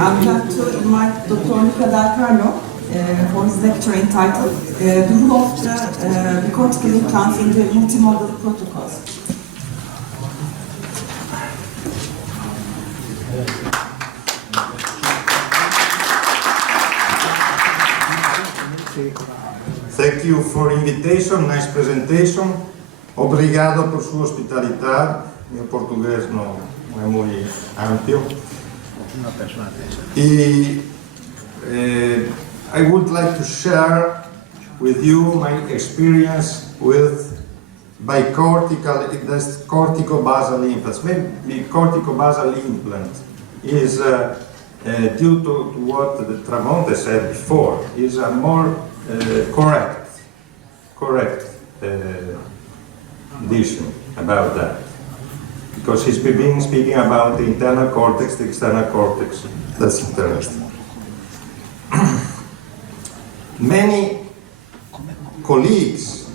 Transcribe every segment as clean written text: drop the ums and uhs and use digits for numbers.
I would like to invite Dr. Luca Carlo for his lecture entitled The Role of the Cortical Implants in the Multi-Modal Protocols. Thank you for invitation, nice presentation. Obrigado por su hospitalidad. Mi portugués no es muy amplio. I would like to share with you my experience with cortico-basal implants. Maybe cortico-basal implant is due to what the Tramonte said before, is a more correct edition about that. Because he's been speaking about the internal cortex, the external cortex. That's interesting. Many colleagues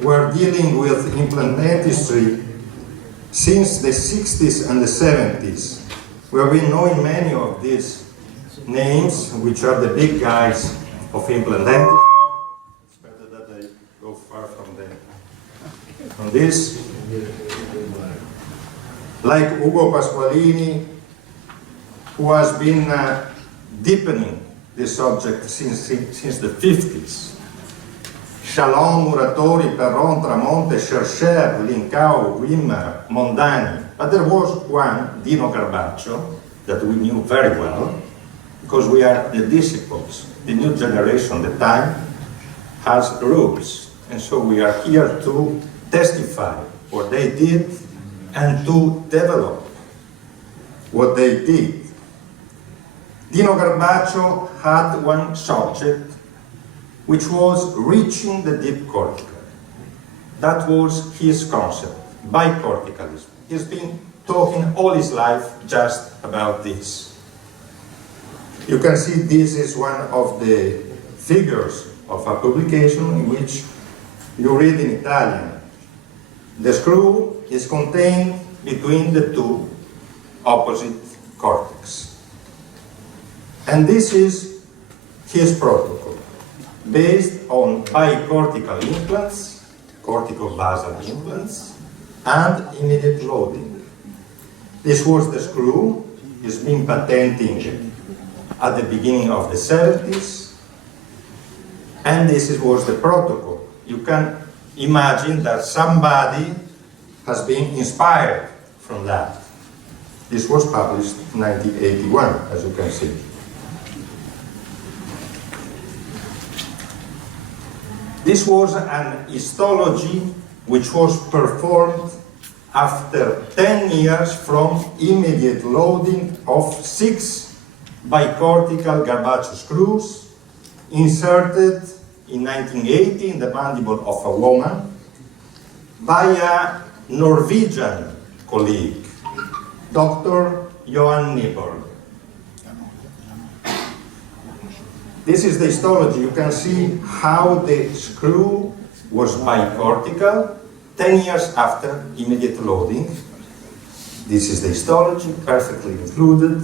were dealing with implant dentistry since the 60s and the 70s. We have been knowing many of these names, which are the big guys of implant dentistry. It's better that I go far from this. Like Ugo Pasqualini, who has been deepening this subject since the 50s. Chalon, Muratori, Perron, Tramonte, Chercher, Lincao, Wimmer, Mondani. But there was one, Dino Garbaccio, that we knew very well, because we are the disciples. The new generation, the time, has rules. And so we are here to testify what they did and to develop what they did. Dino Garbaccio had one subject, which was reaching the deep cortical. That was his concept, bicorticalism. He's been talking all his life just about this. You can see this is one of the figures of a publication in which you read in Italian. The screw is contained between the two opposite cortex. And this is his protocol, based on bicortical implants, cortico-basal implants, and immediate loading. This was the screw. It's been patenting at the beginning of the 70s. And this was the protocol. You can imagine that somebody has been inspired from that. This was published in 1981, as you can see. This was an histology which was performed after 10 years from immediate loading of 6 bicortical Garbaccio screws inserted in 1980 in the mandible of a woman by a Norwegian colleague, Dr. Johan Nyborg. This is the histology. You can see how the screw was bicortical 10 years after immediate loading. This is the histology, perfectly included.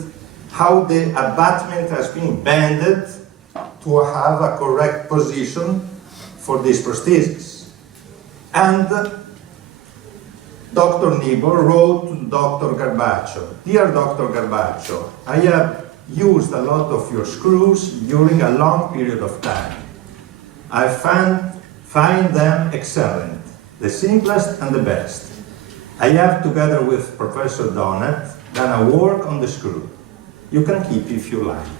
How the abutment has been bended to have a correct position for this prosthesis. And Dr. Nyborg wrote to Dr. Garbaccio, "Dear Dr. Garbaccio, I have used a lot of your screws during a long period of time. I find them excellent, the simplest and the best. I have, together with Professor Donat, done a work on the screw. You can keep if you like."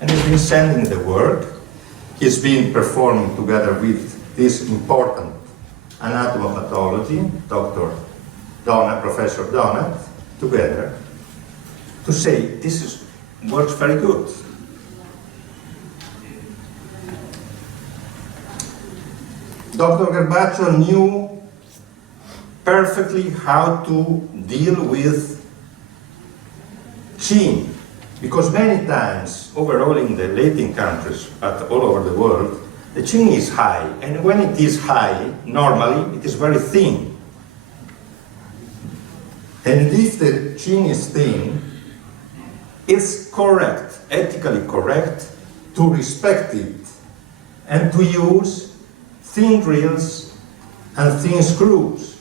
And he's been sending the work. He's been performing together with this important anatomopathology, Dr. Donat, Professor Donat, together, to say this works very good. Dr. Garbaccio knew perfectly how to deal with chin, because many times, overall in the Latin countries, but all over the world, the chin is high, and when it is high, normally it is very thin. And if the chin is thin, it's correct ethically correct to respect it and to use thin drills and thin screws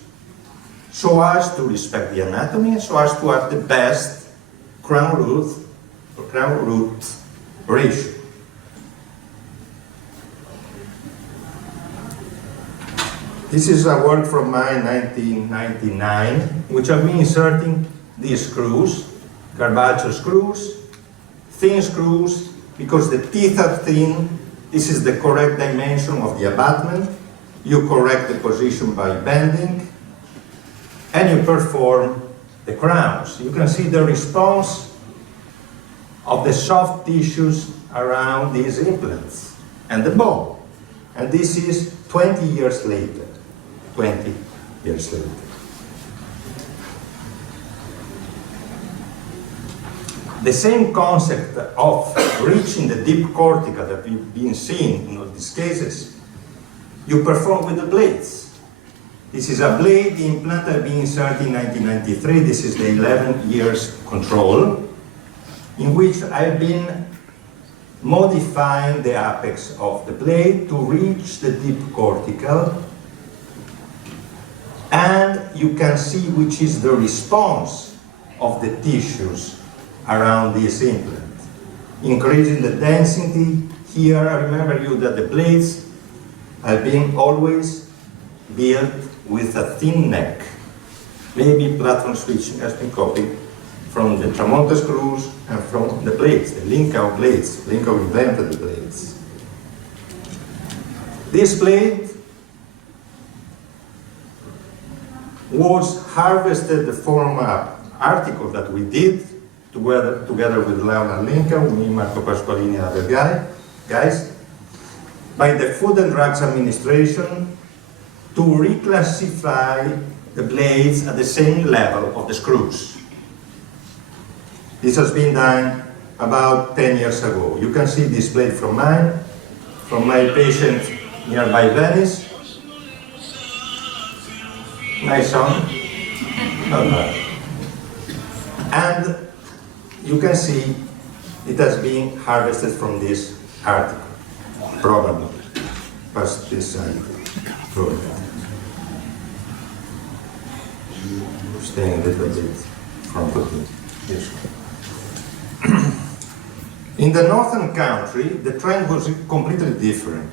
so as to respect the anatomy, so as to have the best crown root ratio. This is a work from my 1999, which I've been inserting these screws, Carballo screws, thin screws, because the teeth are thin. This is the correct dimension of the abutment. You correct the position by bending, and you perform the crowns. You can see the response of the soft tissues around these implants and the bone. And this is 20 years later. 20 years later. The same concept of reaching the deep cortica that we've been seeing in all these cases, you perform with the blades. This is a blade implant I've been inserted in 1993. This is the 11 years control, in which I've been modifying the apex of the blade to reach the deep cortical. And you can see which is the response of the tissues around this implant. Increasing the density here, I remember you that the blades have been always built with a thin neck. Maybe platform switching has been copied from the Tramonte screws and from the blades, the Lincoln blades. Lincoln invented the blades. This blade was harvested from an article that we did together with Leonard Lincoln, me, Marco Pasqualini, and other guys, by the Food and Drugs Administration to reclassify the blades at the same level of the screws. This has been done about 10 years ago. You can see this blade from my patient nearby Venice. Nice sound? Not bad. And you can see it has been harvested from this article, probably. Pass this side. Staying a little bit from this one. In the northern country, the trend was completely different.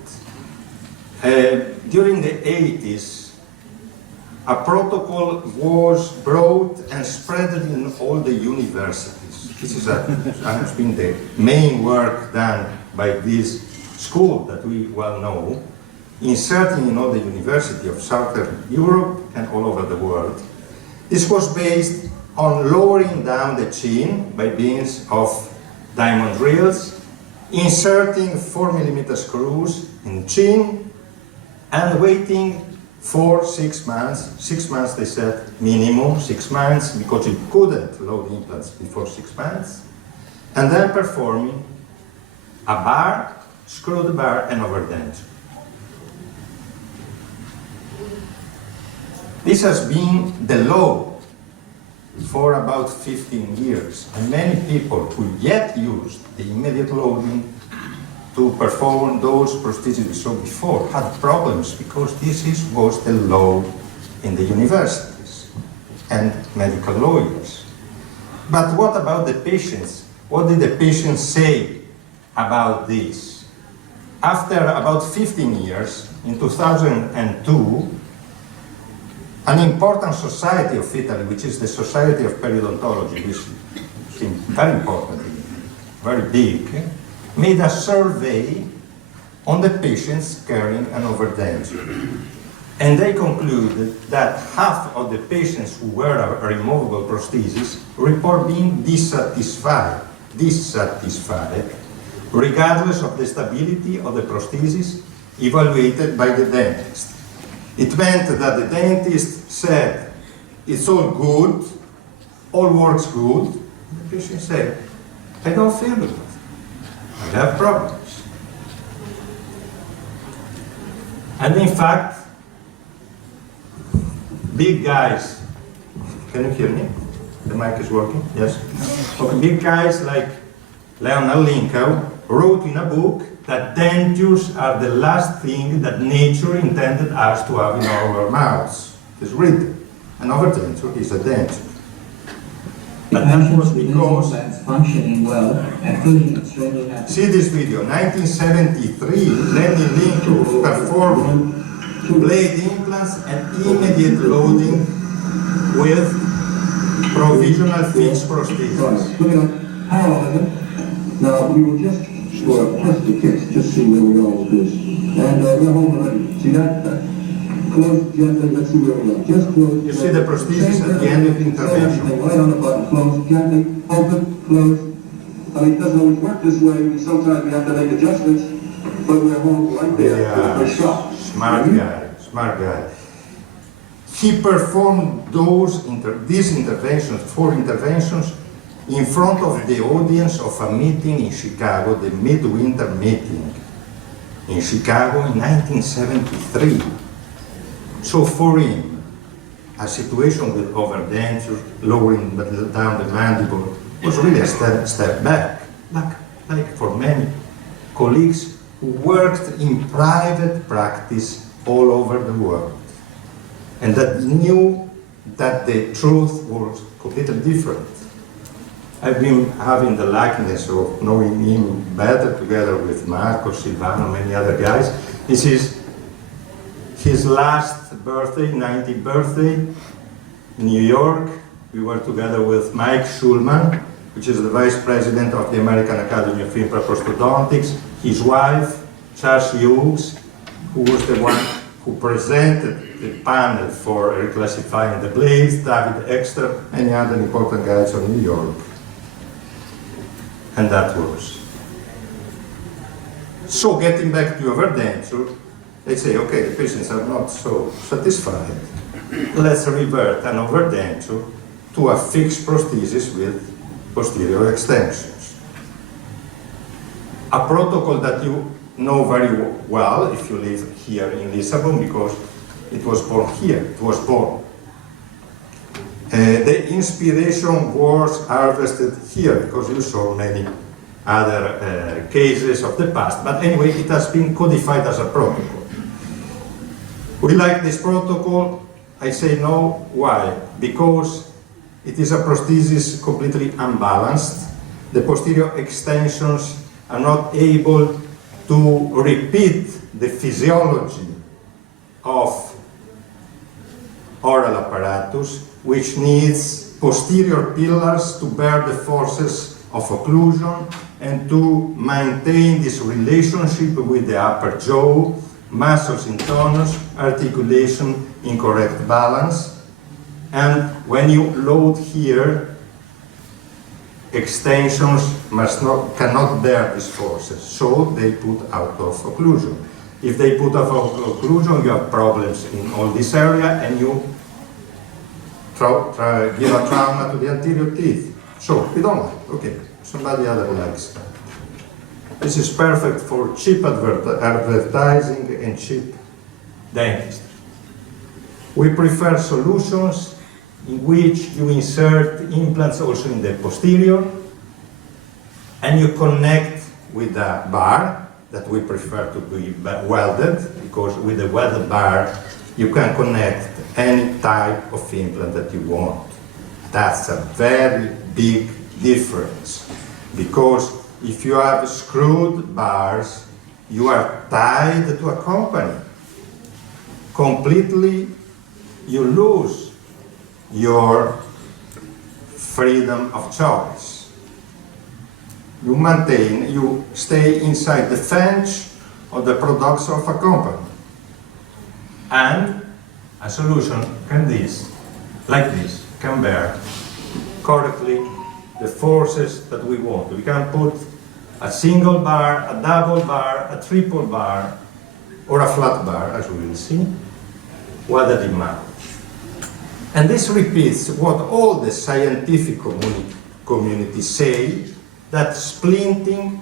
During the 80s, a protocol was brought and spread in all the universities. This has been the main work done by this school that we well know, inserting in all the universities of Southern Europe and all over the world. This was based on lowering down the chin by means of diamond drills, inserting 4mm screws in the chin, and waiting for 6 months. 6 months, they said, minimum 6 months, because you couldn't load implants before 6 months. And then performing a bar, screwed bar, and overdenture. This has been the law for about 15 years. And many people who yet used the immediate loading to perform those prostheses we saw before had problems, because this was the law in the universities and medical lawyers. But what about the patients? What did the patients say about this? After about 15 years, in 2002, an important society of Italy, which is the Society of Periodontology, which seemed very important, very big, made a survey on the patients carrying an overdenture. And they concluded that half of the patients who wear a removable prosthesis report being dissatisfied, regardless of the stability of the prosthesis evaluated by the dentist. It meant that the dentist said, it's all good, all works good. The patient said, I don't feel good. I have problems. And in fact, big guys, can you hear me? The mic is working? Yes? Okay, big guys like Leonard Lincoln, wrote in a book that dentures are the last thing that nature intended us to have in our mouths. It's written. An overdenture is a denture. But that was because... functioning well and feeling extremely happy. See this video, 1973, Lenny Lincoln performed blade implants and immediate loading with provisional fixed prosthesis. Now, we will just test the kits, just see where we are with this. And we're home already. See that? Close gently, let's see where we are. Just close. You see the prosthesis at the end of the intervention. Right on the button, close gently, open, close. I mean, it doesn't always work this way. Sometimes we have to make adjustments, but we're home right there. Yeah, We're shot. smart guy, smart guy. He performed these interventions, 4 interventions, in front of the audience of a meeting in Chicago, the midwinter meeting in Chicago in 1973. So for him, a situation with overdenture, lowering down the mandible, was really a step back, like for many colleagues who worked in private practice all over the world, and that knew that the truth was completely different. I've been having the luckiness of knowing him better together with Marco, Silvano, many other guys. This is his last birthday, 90th birthday, in New York. We were together with Mike Schulman, which is the vice president of the American Academy of Implant Prosthodontics, his wife, Charles Hughes, who was the one who presented the panel for reclassifying the blades, David Exter, many other important guys from New York. And that was. So getting back to overdenture, they say, okay, the patients are not so satisfied. Let's revert an overdenture to a fixed prosthesis with posterior extensions. A protocol that you know very well if you live here in Lisbon, because it was born here, it was born. The inspiration was harvested here, because you saw many other cases of the past, but anyway, it has been codified as a protocol. We like this protocol. I say no, why? Because it is a prosthesis completely unbalanced. The posterior extensions are not able to repeat the physiology of oral apparatus, which needs posterior pillars to bear the forces of occlusion and to maintain this relationship with the upper jaw, muscles in tonus, articulation in correct balance. And when you load here, extensions cannot bear these forces, so they put out of occlusion. If they put out of occlusion, you have problems in all this area, and you give a trauma to the anterior teeth. So we don't like, okay, somebody other likes. This is perfect for cheap advertising and cheap dentistry. We prefer solutions in which you insert implants also in the posterior, and you connect with a bar that we prefer to be welded, because with the welded bar you can connect any type of implant that you want. That's a very big difference, because if you have screwed bars, you are tied to a company. Completely, you lose your freedom of choice. You stay inside the fence of the products of a company. And a solution can bear correctly the forces that we want. We can put a single bar, a double bar, a triple bar, or a flat bar, as we will see, welded in mouth. And this repeats what all the scientific community say, that splinting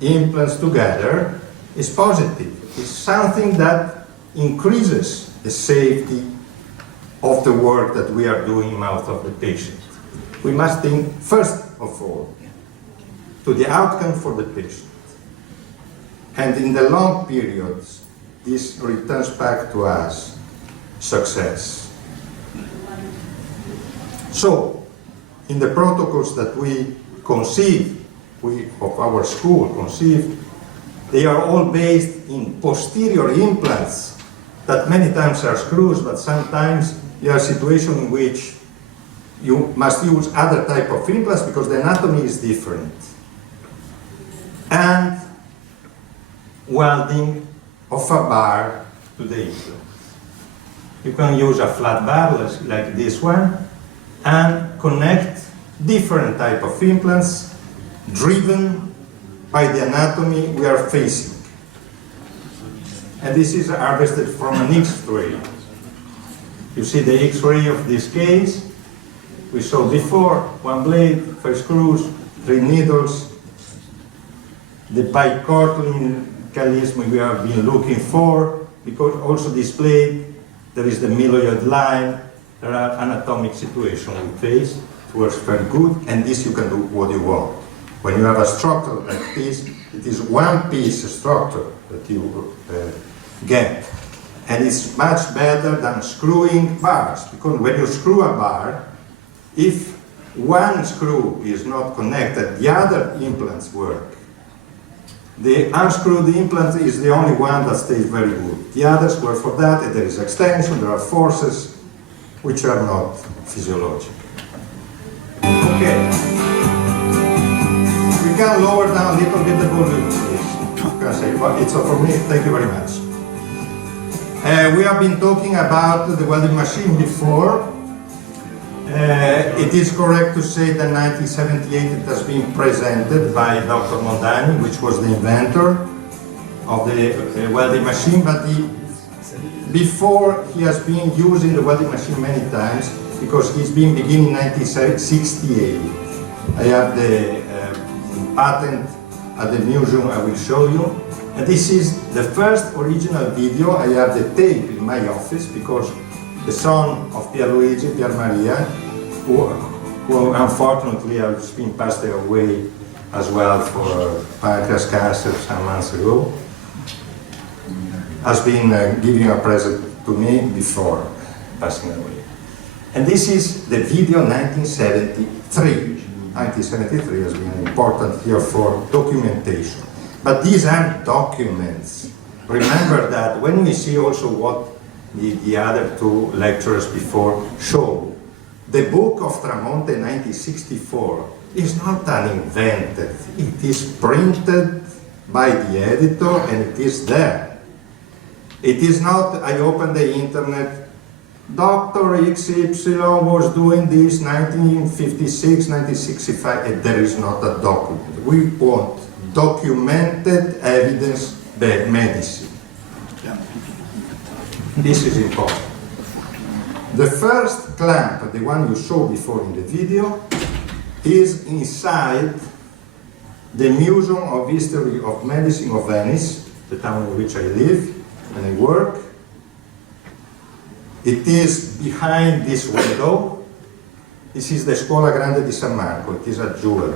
implants together is positive. It's something that increases the safety of the work that we are doing in mouth of the patient. We must think, first of all, to to the outcome for the patient. And in the long periods, this returns back to us success. So, in the protocols that we conceive, we of our school conceive, they are all based in posterior implants that many times are screws, but sometimes you have a situation in which you must use other type of implants because the anatomy is different. And welding of a bar to the implant. You can use a flat bar like this one and connect different type of implants driven by the anatomy we are facing. And this is harvested from an X-ray. You see the X-ray of this case. We saw before, one blade, 5 screws, 3 needles. The bicorticalism we have been looking for, because also displayed, there is the myeloid line, there are anatomic situations we face. It works very good, and this you can do what you want. When you have a structure like this, it is one piece structure that you get. And it's much better than screwing bars, because when you screw a bar, if one screw is not connected, the other implants work. The unscrewed implant is the only one that stays very good. The others work for that, and there is extension, there are forces which are not physiological. Okay. We can lower down a little bit the volume, please. You can say, well, it's all for me, thank you very much. We have been talking about the welding machine before. It is correct to say that in 1978 it has been presented by Dr. Mondani, which was the inventor of the welding machine, but before he has been using the welding machine many times, because he's been beginning in 1968. I have the patent at the museum I will show you. And this is the first original video. I have the tape in my office because the son of Pierluigi, Pier Maria, who unfortunately has been passed away as well for pancreas cancer some months ago, has been giving a present to me before passing away. And this is the video 1973. 1973 has been important here for documentation. But these aren't documents. Remember that when we see also what the other two lecturers before showed, the book of Tramonte 1964 is not uninvented. It is printed by the editor and it is there. It is not, I open the internet, Dr. XY was doing this 1956, 1965, and there is not a document. We want documented evidence-based medicine. This is important. The first clamp, the one you saw before in the video, is inside the Museum of History of Medicine of Venice, the town in which I live and I work. It is behind this window. This is the Scuola Grande di San Marco. It is a jewel,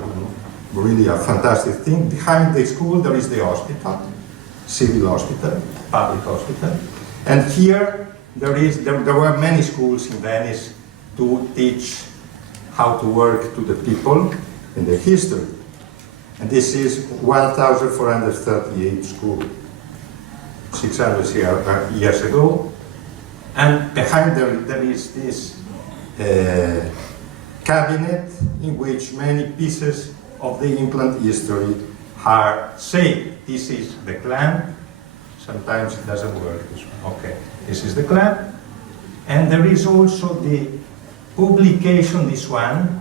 really a fantastic thing. Behind the school there is the hospital, civil hospital, public hospital. And here there were many schools in Venice to teach how to work to the people in the history. And this is 1,438 school, 600 years ago. And behind there is this cabinet in which many pieces of the implant history are saved. This is the clamp. Sometimes it doesn't work. Okay, this is the clamp. And there is also the publication, this one,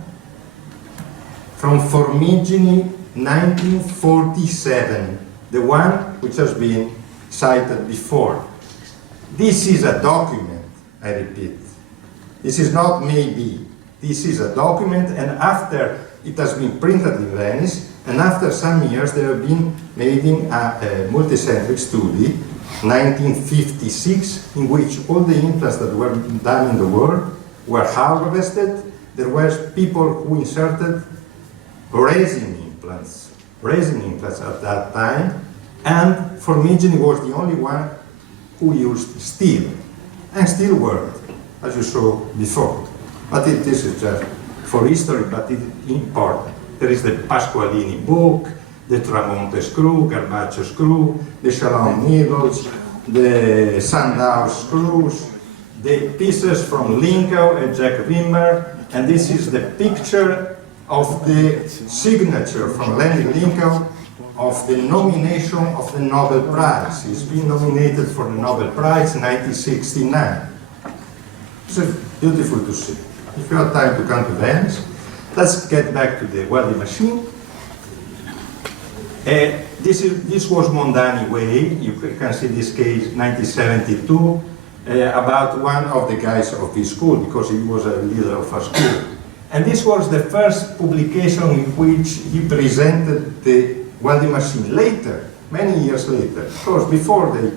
from Formigini 1947, the one which has been cited before. This is a document, I repeat. This is not maybe. This is a document, and after it has been printed in Venice, and after some years they have been made in a multicentric study, 1956, in which all the implants that were done in the world were harvested. There were people who inserted resin implants resin implants at that time, and Formigine was the only one who used steel, and steel worked, as you saw before. But this is just for history, but it is important. There is the Pasqualini book, the Tramonte screw, Carpaccio screw, the Chalon needles, the Sandow screws, the pieces from Linkow and Jack Wimmer, and this is the picture of the signature from Lenny Linkow of the nomination of the Nobel Prize. He's been nominated for the Nobel Prize in 1969. It's beautiful to see. If you have time to come to Venice, let's get back to the welding machine. This was Mondani way. You can see this case, 1972, about one of the guys of his school, because he was a leader of a school. And this was the first publication in which he presented the welding machine. Later, many years later, of course, before they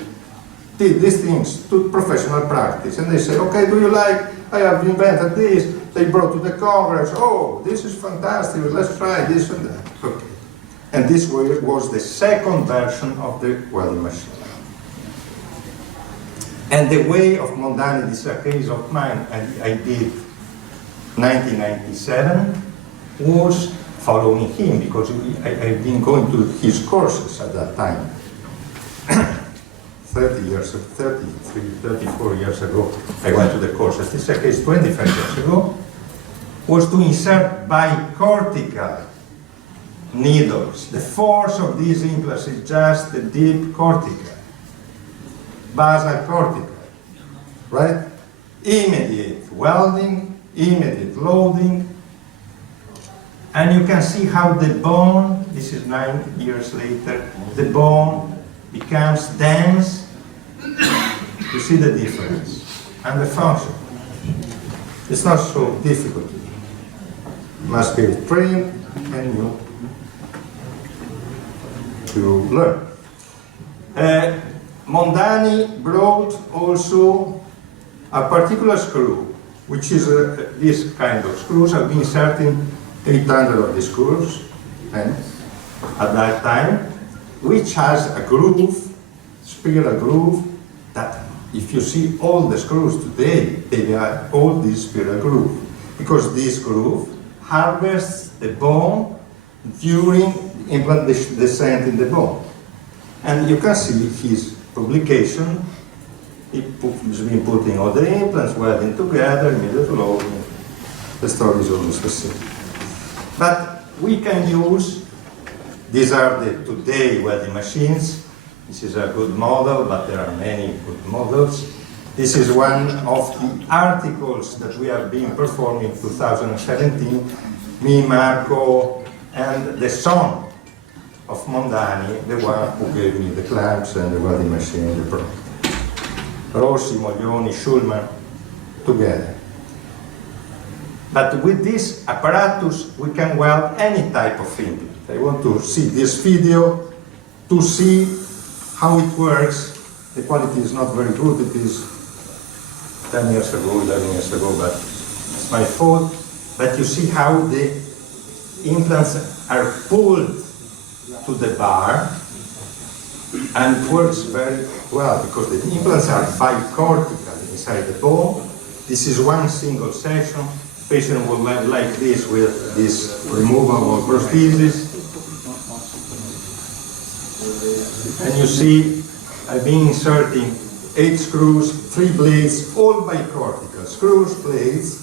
did these things to professional practice, and they said, okay, do you like, I have invented this, they brought to the Congress, oh, this is fantastic, let's try this and that. Okay. And this was the second version of the welding machine. And the way of Mondani, this is a case of mine, and I did 1997, was following him, because I've been going to his courses at that time. 34 years ago, I went to the courses. This is a case 25 years ago, was to insert bicortical needles. The force of these implants is just the deep cortical, basal cortical, right? Immediate welding, immediate loading, and you can see how the bone, this is 9 years later, the bone becomes dense. You see the difference and the function. It's not so difficult. You must be trained and you to learn. Mondani brought also a particular screw, which is this kind of screws. I've been inserting 800 of these screws, and at that time, which has a groove, spiral groove, that if you see all the screws today, they are all this spiral groove, because this groove harvests the bone during implant descent in the bone. And you can see his publication. He's been putting all the implants welding together, immediate loading. The story is almost the same. But we can use, these are the today welding machines. This is a good model, but there are many good models. This is one of the articles that we have been performing in 2017, me, Marco, and the son of Mondani, the one who gave me the clamps and the welding machine, the product. Rossi, Moglioni, Schulman, together. But with this apparatus, we can weld any type of implant. I want to see this video to see how it works. The quality is not very good. It is 10 years ago, 11 years ago, but it's my fault. But you see how the implants are pulled to the bar, and it works very well because the implants are bicortical inside the bone. This is one single section. Patient will land like this with this removable prosthesis. And you see, I've been inserting 8 screws, 3 blades, all bicortical, screws, blades.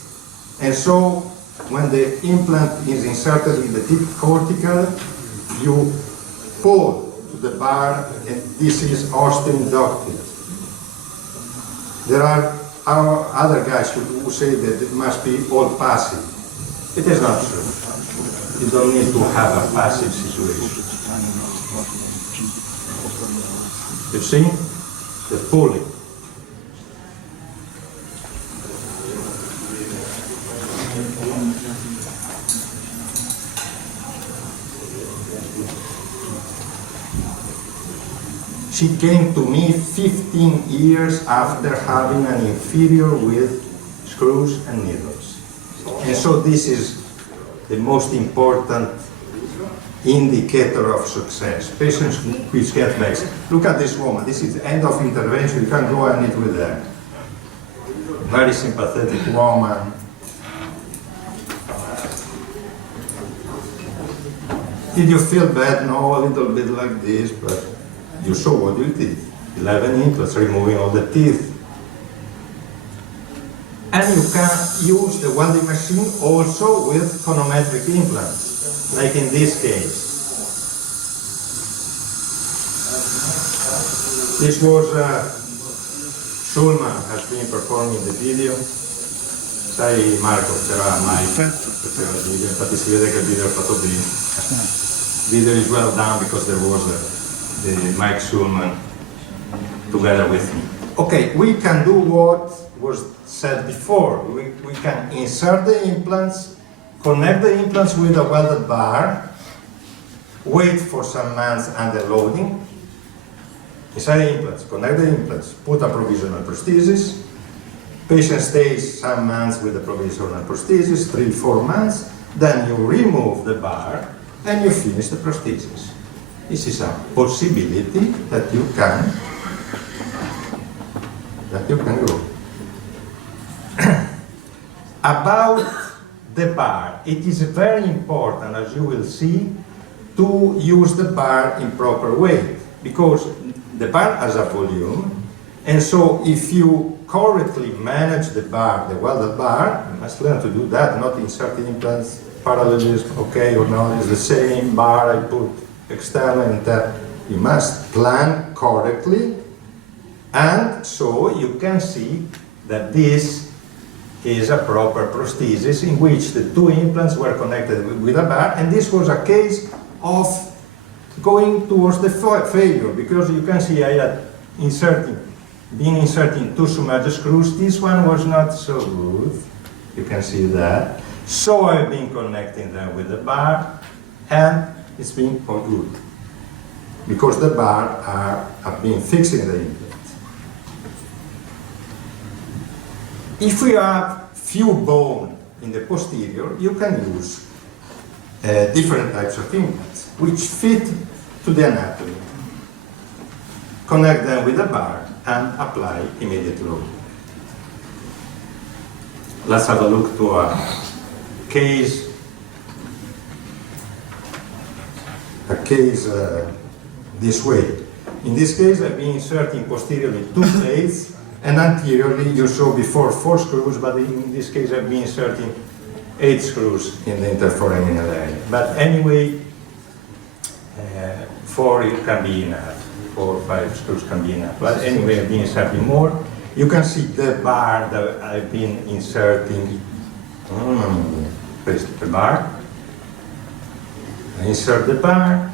And so, when the implant is inserted in the deep cortical, you pull to the bar, and this is osteoinductive. There are our other guys who say that it must be all passive. It is not true. You don't need to have a passive situation. You see? The pulling. She came to me 15 years after having an inferior with screws and needles. And so this is the most important indicator of success. Patients which get vexed. Look at this woman. This is the end of intervention. You can go and eat with her. Very sympathetic woman. Did you feel bad? No, a little bit like this, but you saw what you did. 11 implants, removing all the teeth. And you can use the welding machine also with conometric implants, like in this case. This was Schulman has been performing the video. Sai Marco, c'era Mike, faceva il video, infatti si vede che il video è fatto bene. The video is well done because there was the Mike Schulman together with me. Okay, we can do what was said before. We can insert the implants, connect the implants with a welded bar, wait for some months under loading, insert the implants, connect the implants, put a provisional prosthesis, patient stays some months with the provisional prosthesis, 3-4 months, then you remove the bar and you finish the prosthesis. This is a possibility that you can go. About the bar, it is very important, as you will see, to use the bar in proper way, because the bar has a volume, and so if you correctly manage the bar, the welded bar, you must learn to do that, not inserting implants, parallelism, okay or not, it's the same bar I put external and that. You must plan correctly, and so you can see that this is a proper prosthesis in which the two implants were connected with a bar, and this was a case of going towards the failure, because you can see I had been inserting two submerged screws. This one was not so good, you can see that. So I've been connecting them with the bar, and it's been all good, because the bar have been fixing the implant. If we have few bone in the posterior, you can use different types of implants which fit to the anatomy. Connect them with a bar and apply immediate loading. Let's have a look to a case this way. In this case, I've been inserting posteriorly 2 plates, and anteriorly you saw before 4 screws, but in this case I've been inserting 8 screws in the interforaminal area. But anyway, 4 can be enough, 4 or 5 screws can be enough. But anyway, I've been inserting more. You can see the bar that I've been inserting. Place the bar, I insert the bar,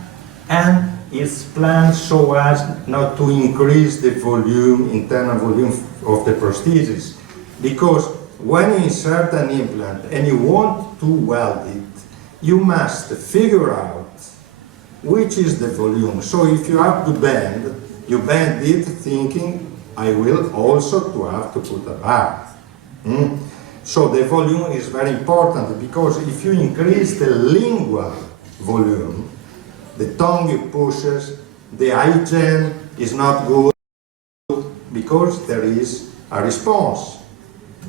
and it's planned so as not to increase the volume, internal volume of the prosthesis. Because when you insert an implant and you want to weld it, you must figure out which is the volume. So if you have to bend, you bend it thinking, I will also to have to put a bar. So the volume is very important, because if you increase the lingual volume, the tongue pushes, the hygiene is not good, because there is a response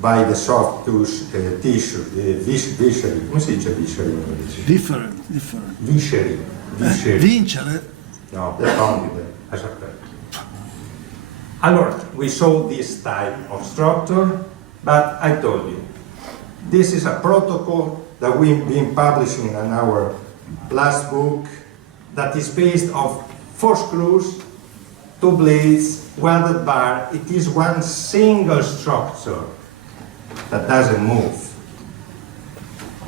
by the soft tissue, the visceri. Come si dice visceri in inglese? Different. Visceri. Vincere? No, the tongue. Allora, we saw this type of structure, but I told you, this is a protocol that we've been publishing in our last book, that is based on 4 screws, 2 blades, welded bar. It is one single structure that doesn't move.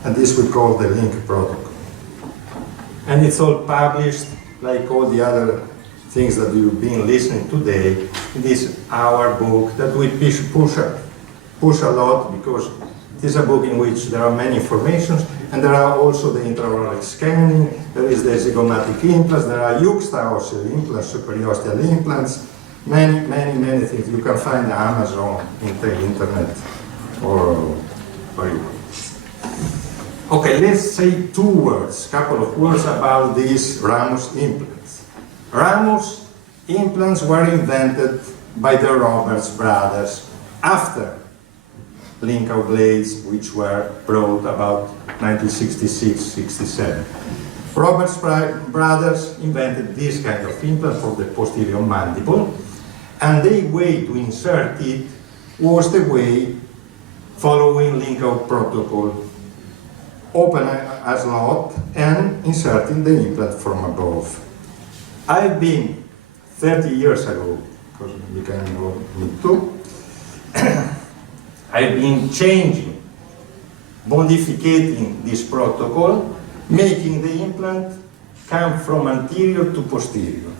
And this we call the link protocol. And it's all published, like all the other things that you've been listening today, in this our book that we push a lot, because it is a book in which there are many informations, and there are also the intraoral scanning, there is the zygomatic implants, there are juxtaosseous implants, superosteal implants, many things. You can find on Amazon, in the internet, or where you want. Okay, let's say couple of words about these Ramus implants. Ramus implants were invented by the Roberts brothers after Lincoln blades, which were brought about 1966-67. Roberts brothers invented this kind of implant for the posterior mandible, and the way to insert it was the way following Lincoln protocol, open a slot and inserting the implant from above. I've been 30 years ago, because you can know me too, I've been changing, modificating this protocol, making the implant come from anterior to posterior,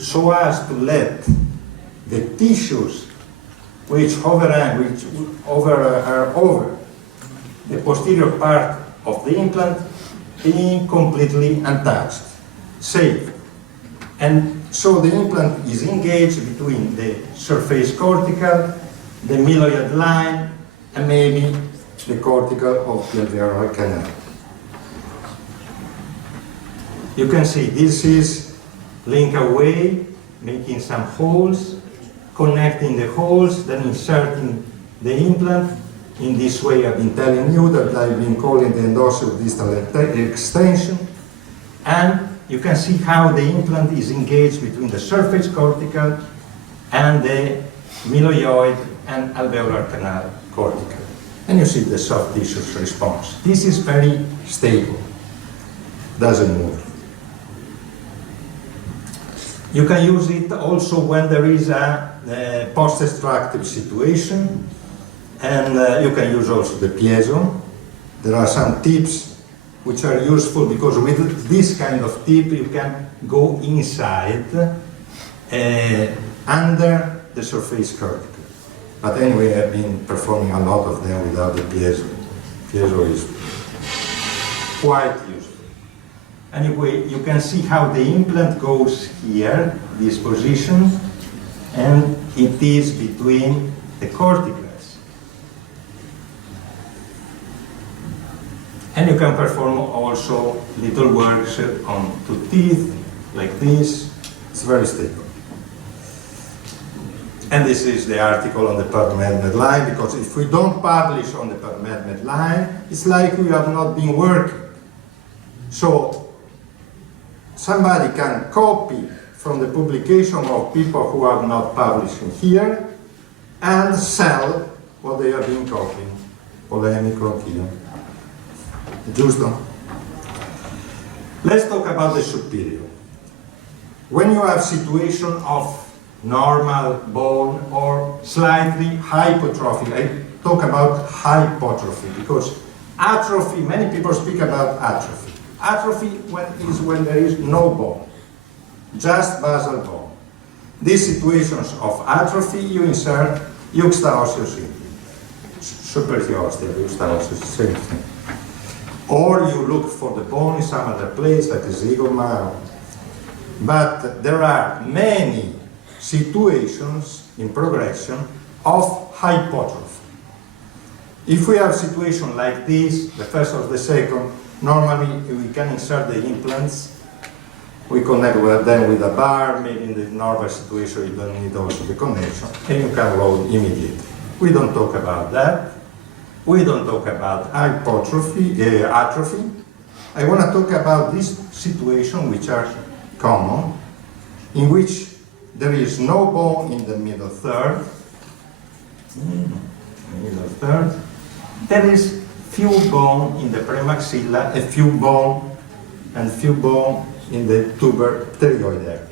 so as to let the tissues which are over the posterior part of the implant being completely untouched, safe. And so the implant is engaged between the surface cortical, the myeloid line, and maybe the cortical of the alveolar canal. You can see this is Lincoln way, making some holes, connecting the holes, then inserting the implant. In this way I've been telling you that I've been calling the endorsal distal extension. And you can see how the implant is engaged between the surface cortical and the myeloid and alveolar canal cortical. And you see the soft tissues response. This is very stable, doesn't move. You can use it also when there is a post-extractive situation, and you can use also the piezo. There are some tips which are useful because with this kind of tip you can go inside under the surface cortical. But anyway, I've been performing a lot of them without the piezo. Piezo is quite useful. Anyway, you can see how the implant goes here, this position, and it is between the corticals. And you can perform also little works on two teeth, like this. It's very stable. And this is the article on the PubMed line, because if we don't publish on the PubMed line, it's like we have not been working. So somebody can copy from the publication of people who are not publishing here and sell what they have been copying. Polemico here. Giusto? Let's talk about the superior. When you have situation of normal bone or slightly hypertrophy, I talk about hypertrophy because atrophy, many people speak about atrophy. Atrophy is when there is no bone, just basal bone. These situations of atrophy, you insert juxtaosseous implant, superior juxtaosseous, same thing. Or you look for the bone in some other place, like a zygoma. But there are many situations in progression of hypertrophy. If we have a situation like this, the first or the second, normally we can insert the implants. We connect them with a bar, maybe in the normal situation you don't need also the connection, and you can load immediately. We don't talk about that. We don't talk about atrophy. I want to talk about this situation which are common, in which there is no bone in the middle third. There is few bone in the premaxilla, a few bone in the tuber pterygoid area.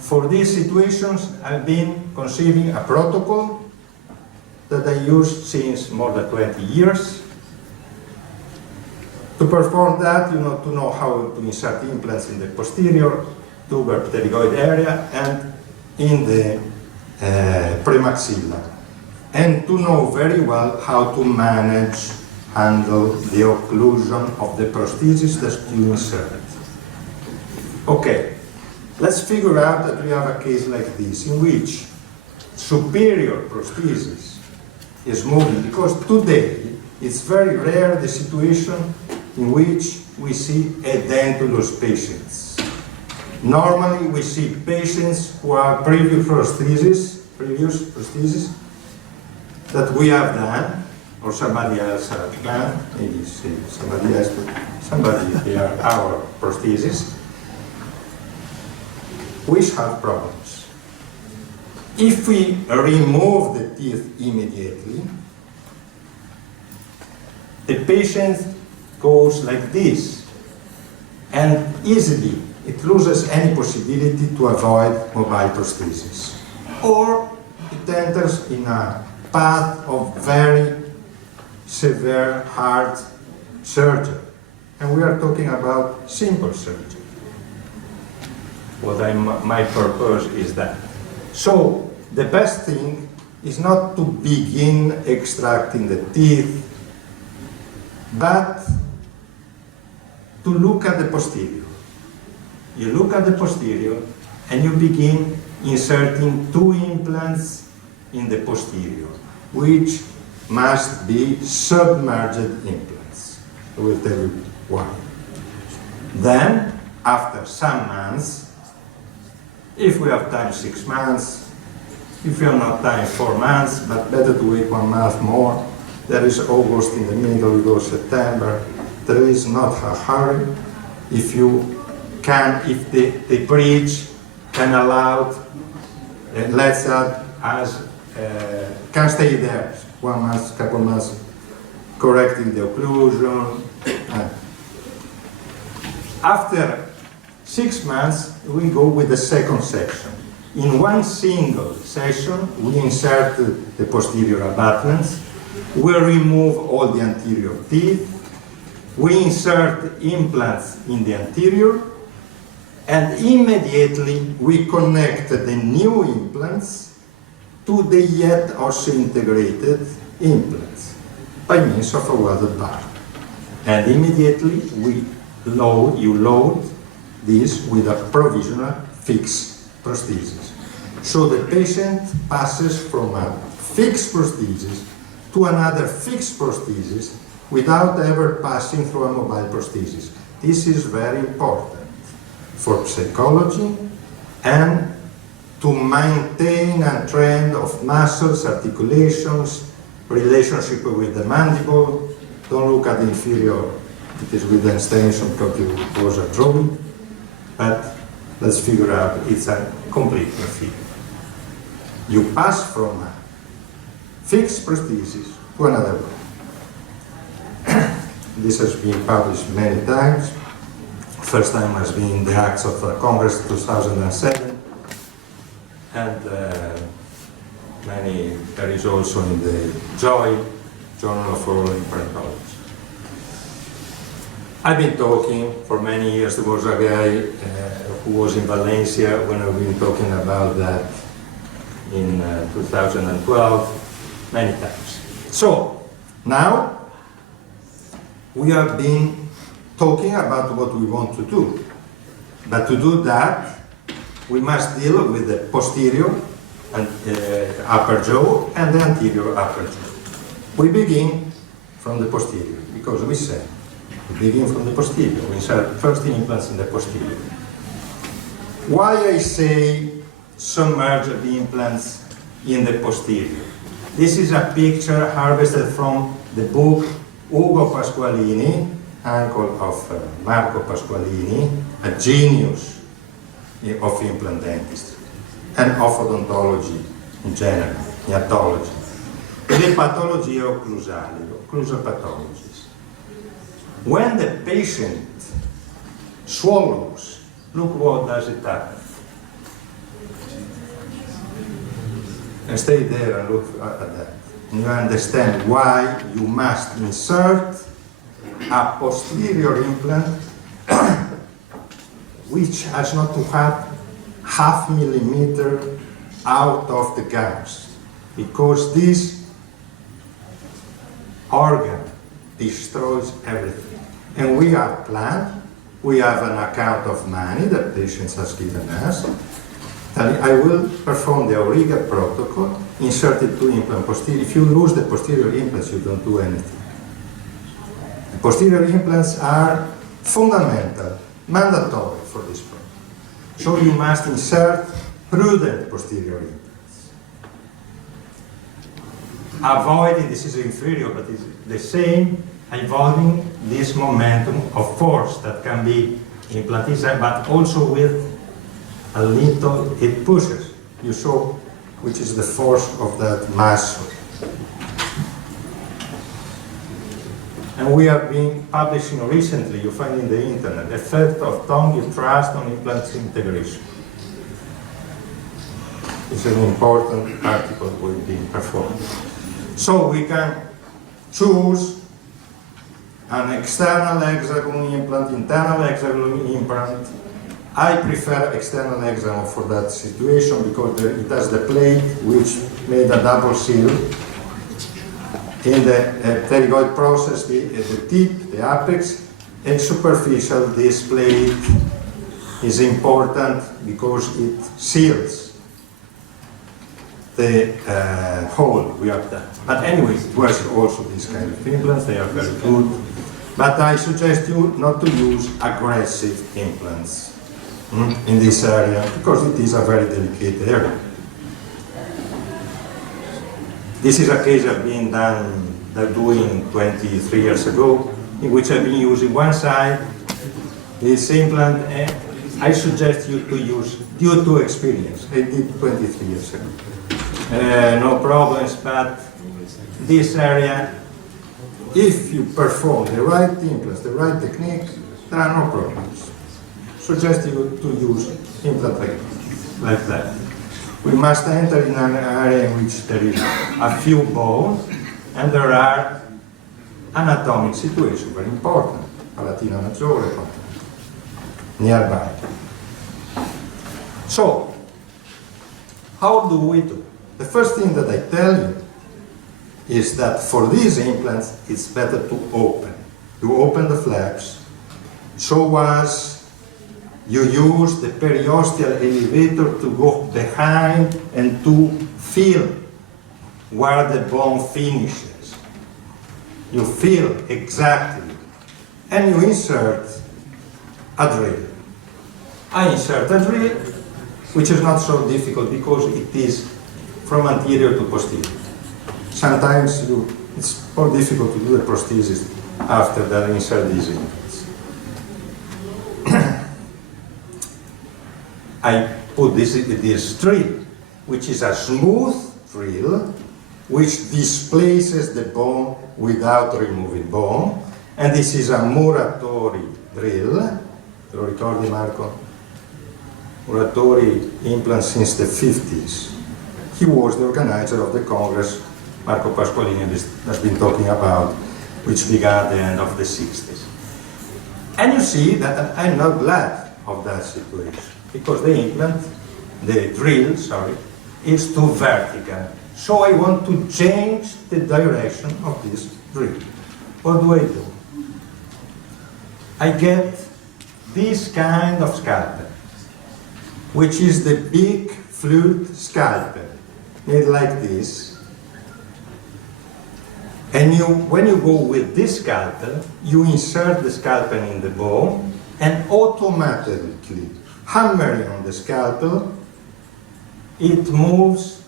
For these situations, I've been conceiving a protocol that I use since more than 20 years. To perform that, you know, to know how to insert implants in the posterior tuber pterygoid area and in the premaxilla, and to know very well how to handle the occlusion of the prosthesis that you insert. Okay, let's figure out that we have a case like this, in which superior prosthesis is moving, because today it's very rare the situation in which we see edentulous patients. Normally we see patients who have previous prosthesis that we have done, or somebody else has done, maybe somebody else, they are our prosthesis, which have problems. If we remove the teeth immediately, the patient goes like this, and easily it loses any possibility to avoid mobile prosthesis. Or it enters in a path of very severe hard surgery. And we are talking about simple surgery. My purpose is that. So the best thing is not to begin extracting the teeth, but to look at the posterior. You look at the posterior and you begin inserting 2 implants in the posterior, which must be submerged implants. I will tell you why. Then, after some months, if we have time 6 months, if we have not time 4 months, but better to wait 1 month more, there is August in the middle, we go September, there is not a hurry. If you can, if the bridge can allow, let's say, can stay there 1 month, couple months, correcting the occlusion. After 6 months, we go with the second section. In one single session, we insert the posterior abutments, we remove all the anterior teeth, we insert implants in the anterior, and immediately we connect the new implants to the yet also integrated implants by means of a welded bar. And immediately you load this with a provisional fixed prosthesis. So the patient passes from a fixed prosthesis to another fixed prosthesis without ever passing through a mobile prosthesis. This is very important for psychology and to maintain a trend of muscles, articulations, relationship with the mandible. Don't look at the inferior, it is with the extension because you was a drawing, but let's figure out it's a complete figure. You pass from a fixed prosthesis to another one. This has been published many times. First time has been in the Acts of Congress 2007, and there is also in the JOY, Journal of Oral Implantology. I've been talking for many years. There was a guy who was in Valencia when I've been talking about that in 2012, many times. So, now we have been talking about what we want to do. But to do that, we must deal with the posterior and upper jaw and the anterior upper jaw. We begin from the posterior, because we said we begin from the posterior. We insert first implants in the posterior. Why I say submerge the implants in the posterior? This is a picture harvested from the book Ugo Pasqualini, uncle of Marco Pasqualini, a genius of implant dentistry and of odontology in general, neatology. Le patologie occlusali, occlusal pathologies. When the patient swallows, look what does it happen. And stay there and look at that. And you understand why you must insert a posterior implant which has not to have ½ millimeter out of the gums, because this organ destroys everything. And we have planned, we have an account of money that patients has given us, and I will perform the Auriga protocol, inserted 2 implant posterior. If you lose the posterior implants, you don't do anything. Posterior implants are fundamental, mandatory for this problem. So you must insert prudent posterior implants. Avoiding, this is inferior, but it's the same, avoiding this momentum of force that can be implanted, but also with a little, it pushes. You saw which is the force of that muscle. And we have been publishing recently, you find in the internet, effect of tongue thrust on implant integration. It's an important article we've been performed. So we can choose an external hexagon implant, internal hexagon implant. I prefer external hexagon for that situation because it has the plate which made a double seal. In the pterygoid process, the tip, the apex, and superficial, this plate is important because it seals the hole we have done. But anyway, it works also these kind of implants, they are very good. But I suggest you not to use aggressive implants in this area because it is a very delicate area. This is a case I've been doing 23 years ago, in which I've been using one side, this implant, and I suggest you to use, due to experience, I did 23 years ago. No problems, but this area, if you perform the right implants, the right technique, there are no problems. Suggest you to use implant like that. We must enter in an area in which there is a few bones and there are anatomic situations, very important, palatina maggiore, nearby. So, how do we do? The first thing that I tell you is that for these implants, it's better to open. You open the flaps so as you use the periosteal elevator to go behind and to feel where the bone finishes. You feel exactly. And you insert a drill. I insert a drill, which is not so difficult because it is from anterior to posterior. Sometimes it's more difficult to do the prosthesis after that insert these implants. I put this drill, which is a smooth drill, which displaces the bone without removing bone. And this is a Muratori drill. Te lo ricordi, Marco? Muratori implant since the 50s. He was the organizer of the Congress Marco Pasqualini has been talking about, which began at the end of the 60s. And you see that I'm not glad of that situation, because the drill, is too vertical. So I want to change the direction of this drill. What do? I get this kind of scalpel, which is the big flute scalpel, made like this. And when you go with this scalpel, you insert the scalpel in the bone, and automatically, hammering on the scalpel, it moves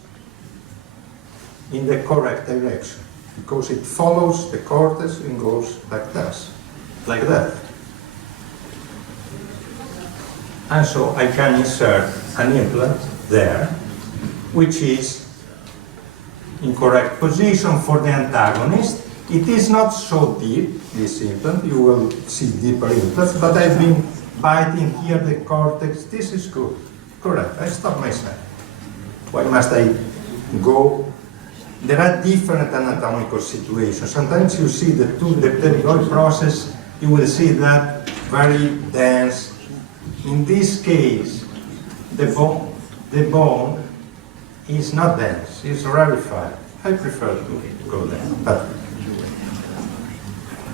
in the correct direction, because it follows the cortex and goes like this, like that. And so I can insert an implant there, which is in correct position for the antagonist. It is not so deep, this implant. You will see deeper implants, but I've been biting here the cortex. This is good, correct. I stop myself. Why must I go? There are different anatomical situations. Sometimes you see the pterygoid process, you will see that very dense. In this case, the bone is not dense, it's rarefied. I prefer to go there.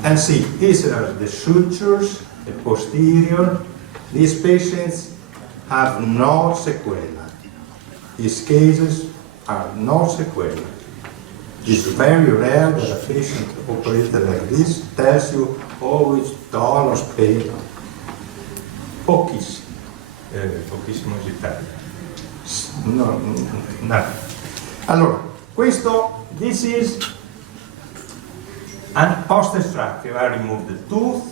And see, these are the sutures, the posterior. These patients have no sequela. These cases are no sequela. It's very rare that a patient operated like this tells you, oh, it's dollars paid. Pochissimo, pochissimo in Italia. No, no. Allora, this is a post-extractive. I remove the tooth,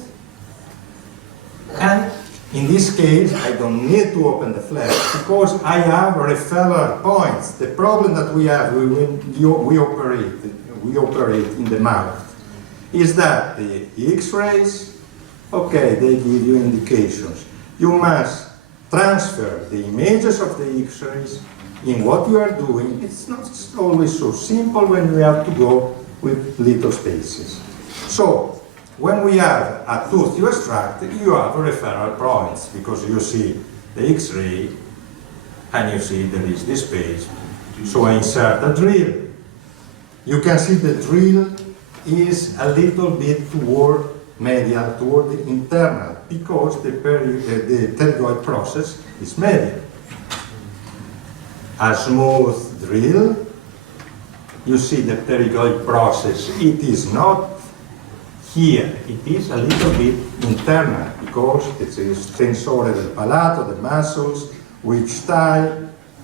and in this case, I don't need to open the flesh because I have referral points. The problem that we have when we operate in the mouth is that the X-rays, okay, they give you indications. You must transfer the images of the X-rays in what you are doing. It's not always so simple when you have to go with little spaces. So, when we have a tooth you extract, you have referral points because you see the X-ray and you see there is this space. So I insert a drill. You can see the drill is a little bit toward medial, toward the internal, because the pterygoid process is medial. A smooth drill, you see the pterygoid process, it is not here, it is a little bit internal, because it is tensore del palato, the muscles, which tie,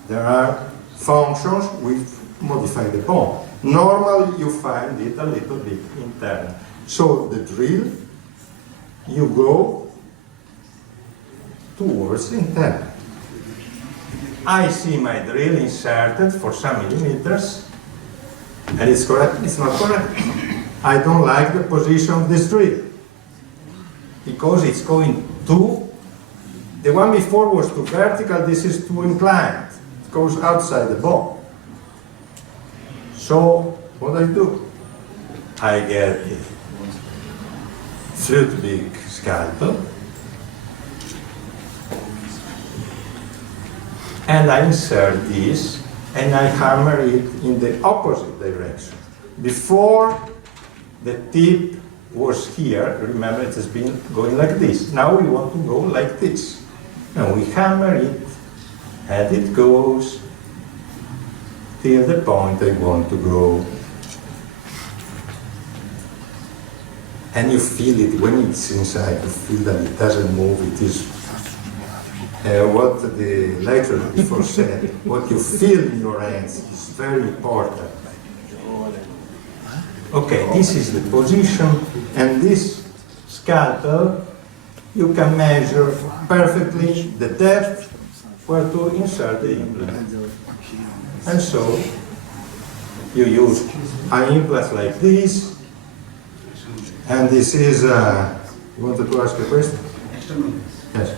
there are functions which modify the bone. Normally you find it a little bit internal. So the drill, you go towards internal. I see my drill inserted for some millimeters, and it's correct, it's not correct. I don't like the position of this drill, because it's going too, the one before was too vertical, this is too inclined. It goes outside the bone. So, what I do? I get a flute big scalpel, and I insert this, and I hammer it in the opposite direction. Before, the tip was here, remember it has been going like this. Now we want to go like this. And we hammer it, and it goes till the point I want to go. And you feel it when it's inside, you feel that it doesn't move, it is what the lecturer before said, what you feel in your hands is very important. Okay, this is the position, and this scalpel, you can measure perfectly the depth where to insert the implant. And so, you use an implant like this, and this is, you wanted to ask a question? Yes.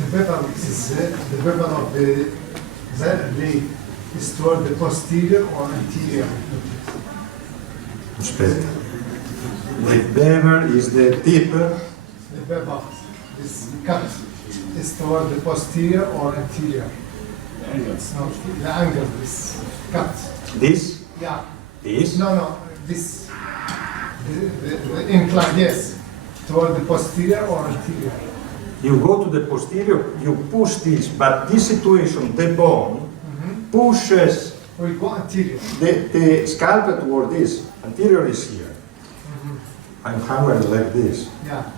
The paper of the blade is toward the posterior or anterior? Aspetta. The bevel is the tip. The paper, this cut, is toward the posterior or anterior? It's not the angle, this cut. This? Yeah. This? No, this. The incline, yes. Toward the posterior or anterior? You go to the posterior, you push this, but this situation, the bone, pushes We go anterior. the scalpel toward this. Anterior is here. I'm hammering like this. Yeah.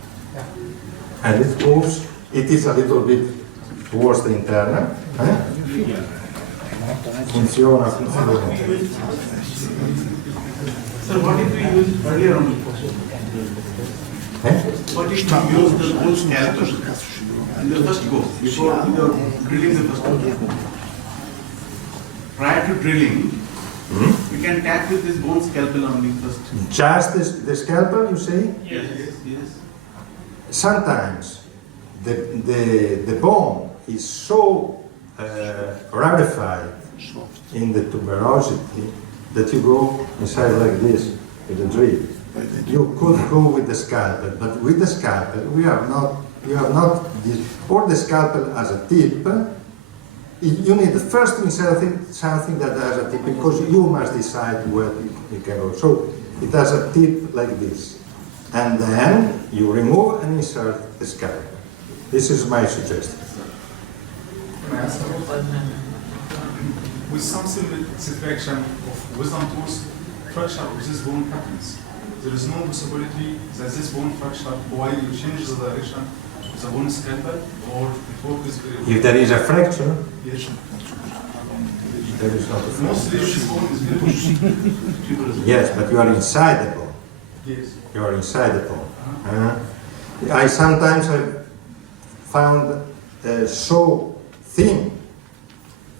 And it moves, it is a little bit towards the internal. Funziona. Sir, what if we use earlier on? What if we use the whole scalpel in the first go, before drilling the first go? Prior to drilling, we can tap with this bone scalpel only first. Just the scalpel, you say? Yes. Sometimes the bone is so rarefied in the tuberosity that you go inside like this with a drill. You could go with the scalpel, but with the scalpel you have not this, or the scalpel as a tip. You need first to insert something that has a tip, because you must decide where it can go. So it has a tip like this. And then you remove and insert the scalpel. This is my suggestion. Can I ask something? With some situation of wisdom tooth, fracture of this bone happens, there is no possibility that this bone fracture, while you change the direction of the bone scalpel, or it works very well. If there is a fracture, Yes. there is not a fracture. Mostly this bone is very weak. Yes, but you are inside the bone. Yes. You are inside the bone. I sometimes have found so thin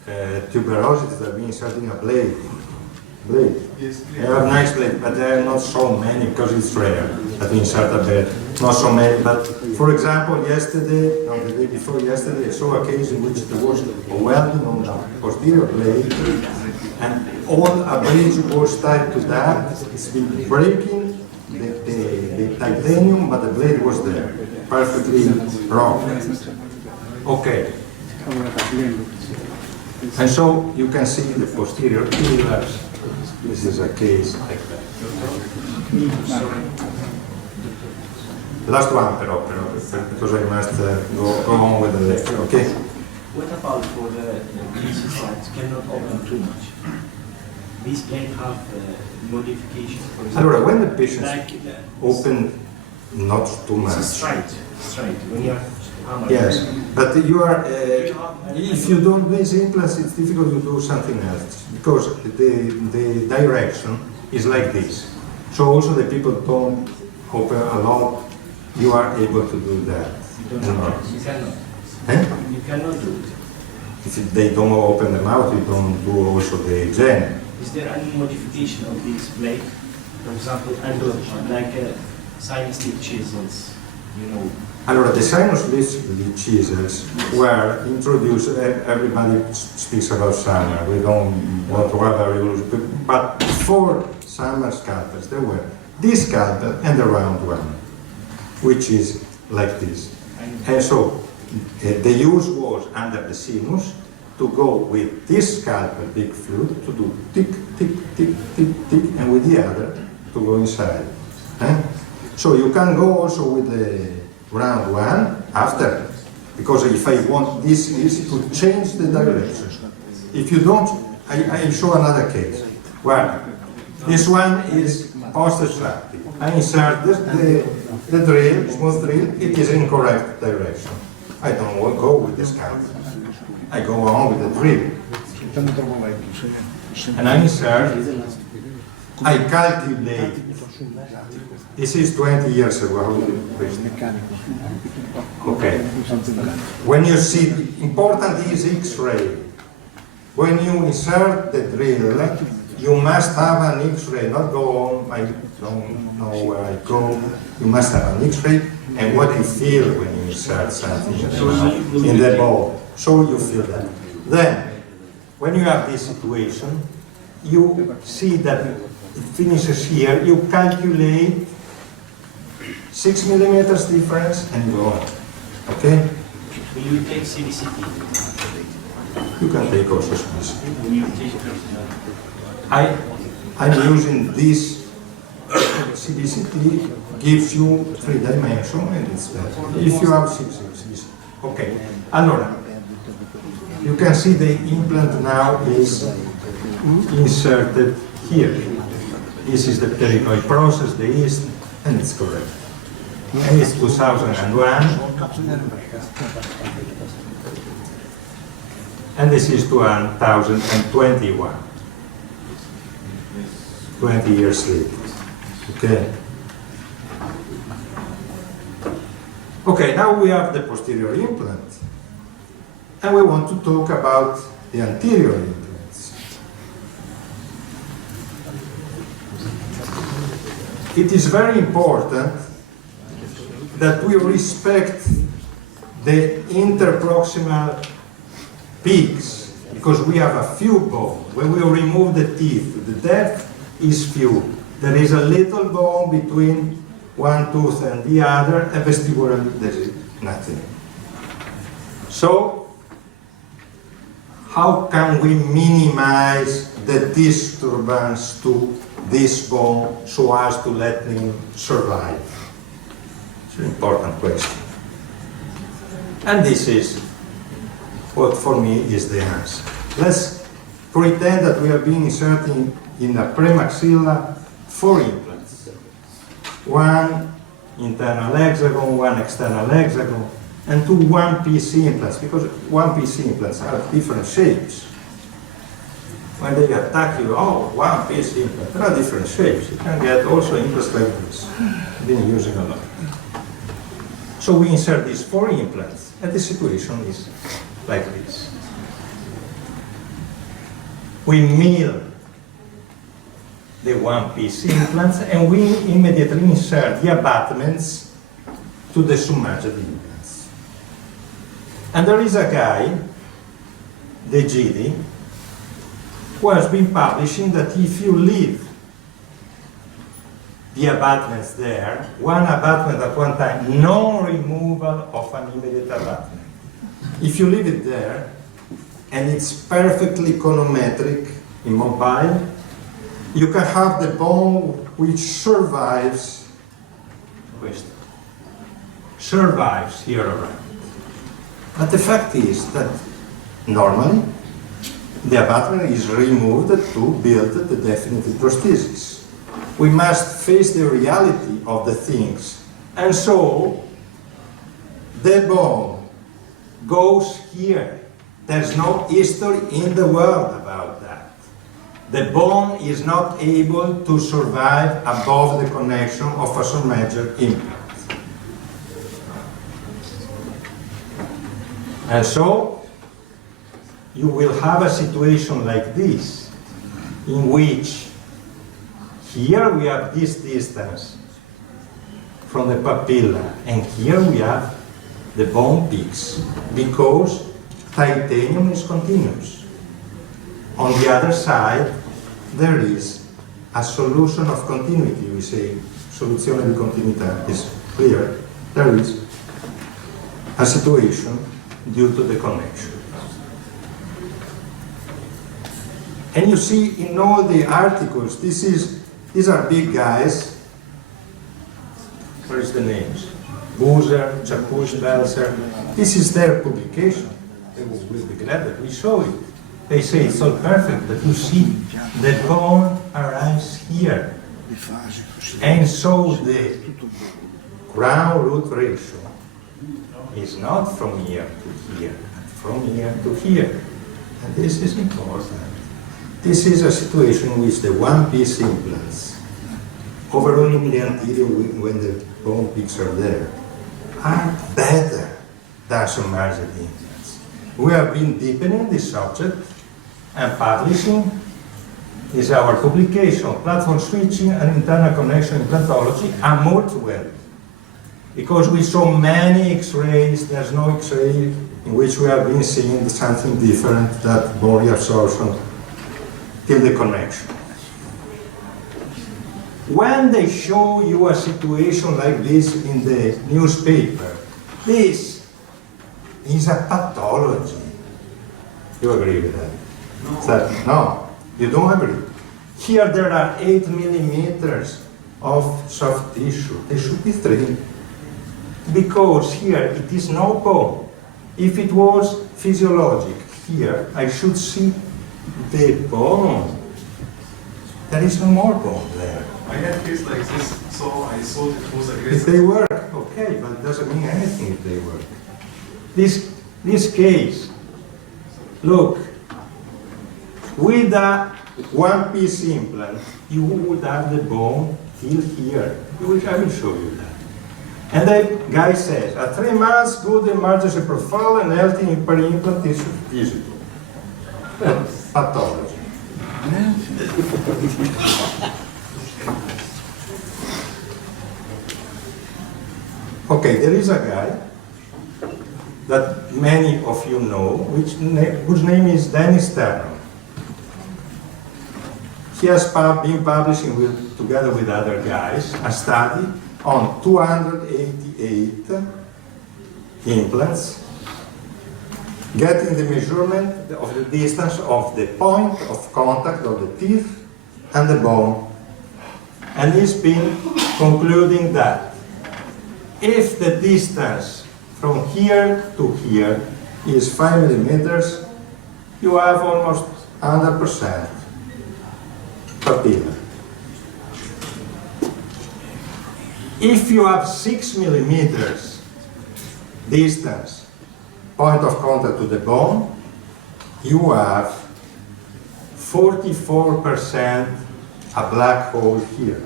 tuberosities that have been inserted in a blade. Yes. They have nice blades, but there are not so many because it's rare that we insert a blade. Not so many, but for example, yesterday, no, the day before yesterday, I saw a case in which there was a welding on the posterior blade, and all a bridge was tied to that. It's been breaking the titanium, but the blade was there, perfectly raw. Okay. And so you can see the posterior pillars. This is a case like that. Last one, però, because I must go on with the lecture, okay? What about for the DC sites cannot open too much? These can have modifications, for example. Allora, when the patients like, open not too much. Straight. When you're Yes, but you are, if you do these implants, it's difficult to do something else, because the direction is like this. So also the people don't open a lot, you are able to do that. You cannot. You cannot do it. If they don't open the mouth, you don't do also the hygiene. Is there any modification of this blade? For example, like sinus tip chisels, you know? Allora, the sinus lift chisels were introduced, everybody speaks about summer, we don't want to have a revolution, but before summer scalpels, there were this scalpel and the round one, which is like this. And so, the use was under the sinus to go with this scalpel, big fluid, to do tick, tick, tick, tick, tick, and with the other to go inside. So you can go also with the round one after, because if I want this is to change the direction. If you don't, I show another case. Well, this one is post-extractive. I insert the drill, smooth drill, it is in correct direction. I don't go with the scalpel. I go on with the drill. And I insert, I calculate. This is 20 years ago. Okay. When you see, important is X-ray. When you insert the drill, you must have an X-ray, not go on, I don't know where I go. You must have an X-ray and what you feel when you insert something in the ball. So you feel that. Then, when you have this situation, you see that it finishes here, you calculate 6 millimeters difference and you go on. Okay? Will you take CBCT? You can take also CBCT. Will you take I'm using this CBCT, gives you 3 dimensions and it's better. If you have 6. Okay. Allora, you can see the implant now is inserted here. This is the pterygoid process, the yeast, and it's correct. And it's 2001. And this is 2021. 20 years later. Okay. Okay, now we have the posterior implant. And we want to talk about the anterior implants. It is very important that we respect the interproximal peaks, because we have a few bones. When we remove the teeth, the depth is few. There is a little bone between one tooth and the other, and vestibularly there is nothing. So, how can we minimize the disturbance to this bone so as to let him survive? It's an important question. And this is what for me is the answer. Let's pretend that we have been inserting in a premaxilla 4 implants. One internal hexagon, one external hexagon, and 2 one-piece implants, because one-piece implants have different shapes. When they attack you, oh, one-piece implant, there are different shapes. You can get also implants like this. I've been using a lot. So we insert these 4 implants, and the situation is like this. We mill the one-piece implants, and we immediately insert the abutments to the submerged implants. And there is a guy, De Gidi, who has been publishing that if you leave the abutments there, one abutment at one time, no removal of an immediate abutment. If you leave it there, and it's perfectly econometric, immobile, you can have the bone which survives here around. But the fact is that normally the abutment is removed to build the definitive prosthesis. We must face the reality of the things. And so the bone goes here. There's no history in the world about that. The bone is not able to survive above the connection of a submerged implant. And so you will have a situation like this, in which here we have this distance from the papilla, and here we have the bone peaks, because titanium is continuous. On the other side, there is a solution of continuity. We say soluzione di continuità is clear. There is a situation due to the connection. And you see in all the articles, these are big guys. Where is the names? Boozer, Jacush, Belzer. This is their publication. They will be glad that we show it. They say it's all perfect, but you see, the bone arrives here. And so the crown root ratio is not from here to here, but from here to here. And this is important. This is a situation in which the one-piece implants, overrunning the anterior when the bone peaks are there, are better than submerged implants. We have been deepening this subject and publishing is our publication, Platform Switching and Internal Connection Implantology, and multi-modal. Because we saw many X-rays, there's no X-ray in which we have been seeing something different, that bone reabsorption till the connection. When they show you a situation like this in the newspaper, this is a pathology. You agree with that? No. No, you don't agree. Here there are 8 millimeters of soft tissue. There should be 3. Because here it is no bone. If it was physiologic, here I should see the bone. There is no more bone there. I had cases like this, so I thought it was aggressive. If they work, okay, but it doesn't mean anything if they work. This case, look, with a one-piece implant, you would have the bone till here. I will show you that. And the guy says, at 3 months, good emergency profile and healthy peri-implant tissue visible. Pathology. Okay, there is a guy that many of you know, whose name is Dennis Turner. He has been publishing together with other guys a study on 288 implants, getting the measurement of the distance of the point of contact of the teeth and the bone. And he's been concluding that if the distance from here to here is 5 millimeters, you have almost 100% papilla. If you have 6 millimeters distance, point of contact to the bone, you have 44% a black hole here.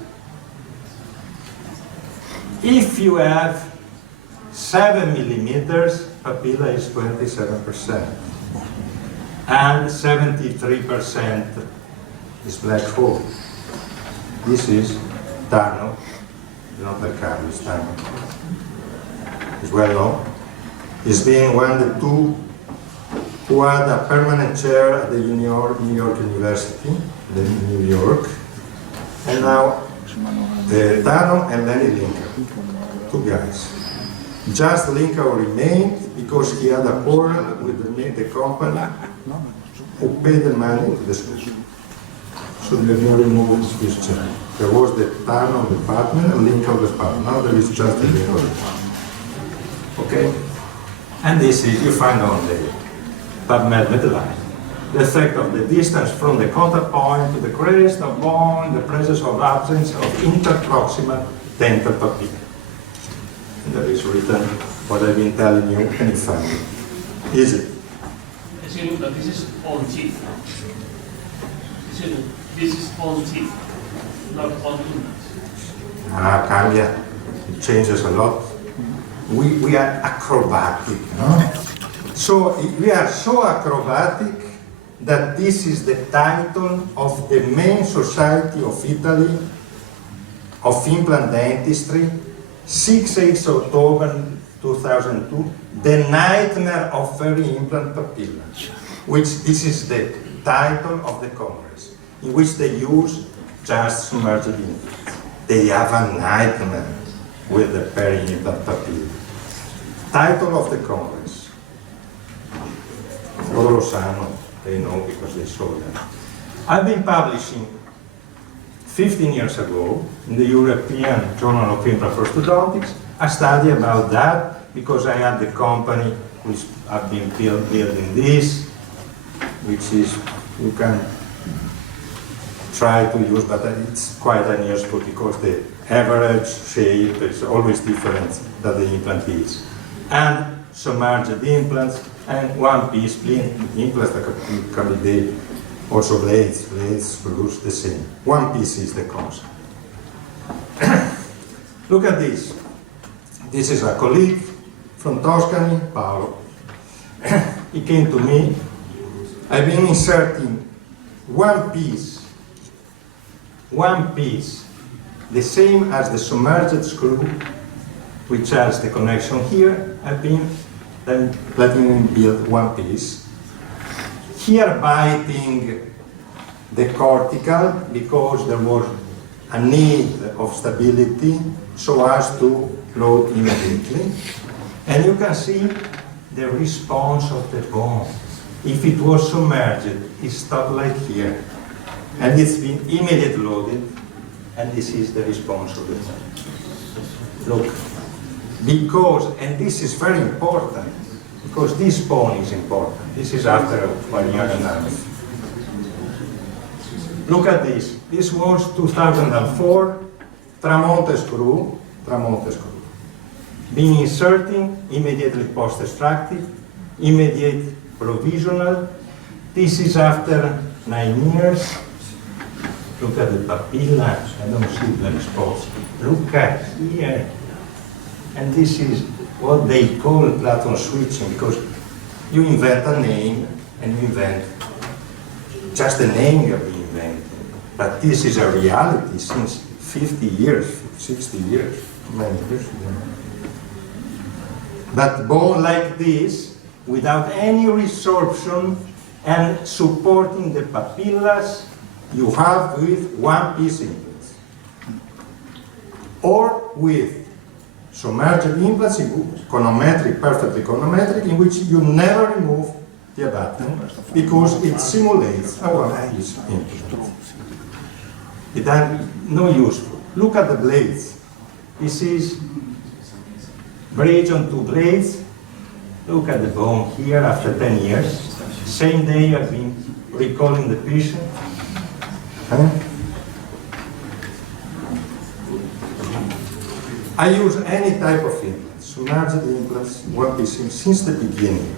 If you have 7 millimeters, papilla is 27%. And 73% is black hole. This is Tano, not like Carlo, it's Tano. It's well known. He's being one of the two who had a permanent chair at the New York University, in New York. And now Tano and Lenny Linka, two guys. Just Linka remained because he had a quarrel with the company who paid the money to the school. So they have removed his chair. There was the Tano, the partner, and Linka, the partner. Now there is just a Linka. Okay? And this is, you find on the PubMed line, the effect of the distance from the contact point to the crest of bone, the presence or absence of interproximal dental papilla. And that is written what I've been telling you, and you find it. Is it? Luca, this is all teeth. This is all teeth, not all tooth. Cambia. It changes a lot. We are acrobatic, no? So we are so acrobatic that this is the title of the main society of Italy of implant dentistry, 6 October 2002, the nightmare of very implant papilla, which this is the title of the Congress, in which they use just submerged implants. They have a nightmare with the peri-implant papilla. Title of the Congress. Loro lo sanno, they know because they saw that. I've been publishing 15 years ago in the European Journal of Implant-Orthodontics a study about that because I had the company which have been building this, which is, you can try to use, but it's quite unuseful because the average shape is always different than the implant is. And submerged implants and one-piece implants that can be also blades, screws, the same. One piece is the concept. Look at this. This is a colleague from Tuscany, Paolo. He came to me. I've been inserting one piece, the same as the submerged screw, which has the connection here. I've been then letting him build one piece. Here biting the cortical because there was a need of stability so as to load immediately. And you can see the response of the bone. If it was submerged, it stopped like here. And it's been immediately loaded, and this is the response of the bone. Look, because, and this is very important, because this bone is important. This is after 1 year and a half. Look at this. This was 2004, Tramonte screw. Being inserting, immediately post-extractive, immediate provisional. This is after 9 years. Look at the papilla. I don't see the response. Look at here. And this is what they call Platon switching, because you invent a name and you invent just the name you have been inventing. But this is a reality since 50 years, 60 years, many years. But bone like this, without any resorption and supporting the papillas, you have with one piece implants. Or with submerged implants, econometric, perfectly econometric, in which you never remove the abutment because it simulates a one-piece implant. It has no useful. Look at the blades. This is bridge on two blades. Look at the bone here after 10 years. Same day I've been recalling the patient. Huh? I use any type of implant, submerged implants, what is since the beginning.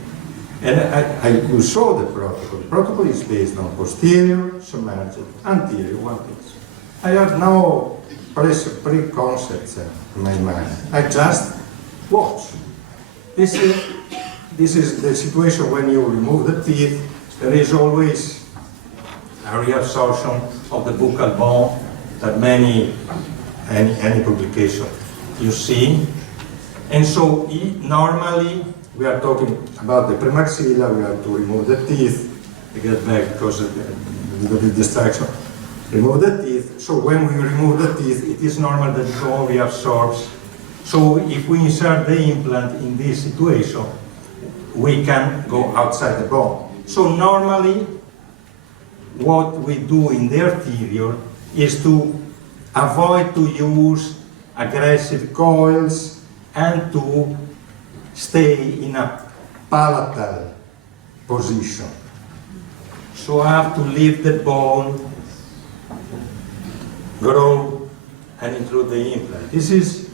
And you saw the protocol. The protocol is based on posterior, submerged, anterior, what is. I have no preconcepts in my mind. I just watch. This is the situation when you remove the teeth. There is always a reabsorption of the buccal bone that any publication you see. And so normally we are talking about the premaxilla, we have to remove the teeth, to get back because of the distraction. Remove the teeth. So when we remove the teeth, it is normal that the bone reabsorbs. So if we insert the implant in this situation, we can go outside the bone. So normally, what we do in the arterial is to avoid to use aggressive coils and to stay in a palatal position. So I have to leave the bone grow and include the implant. This is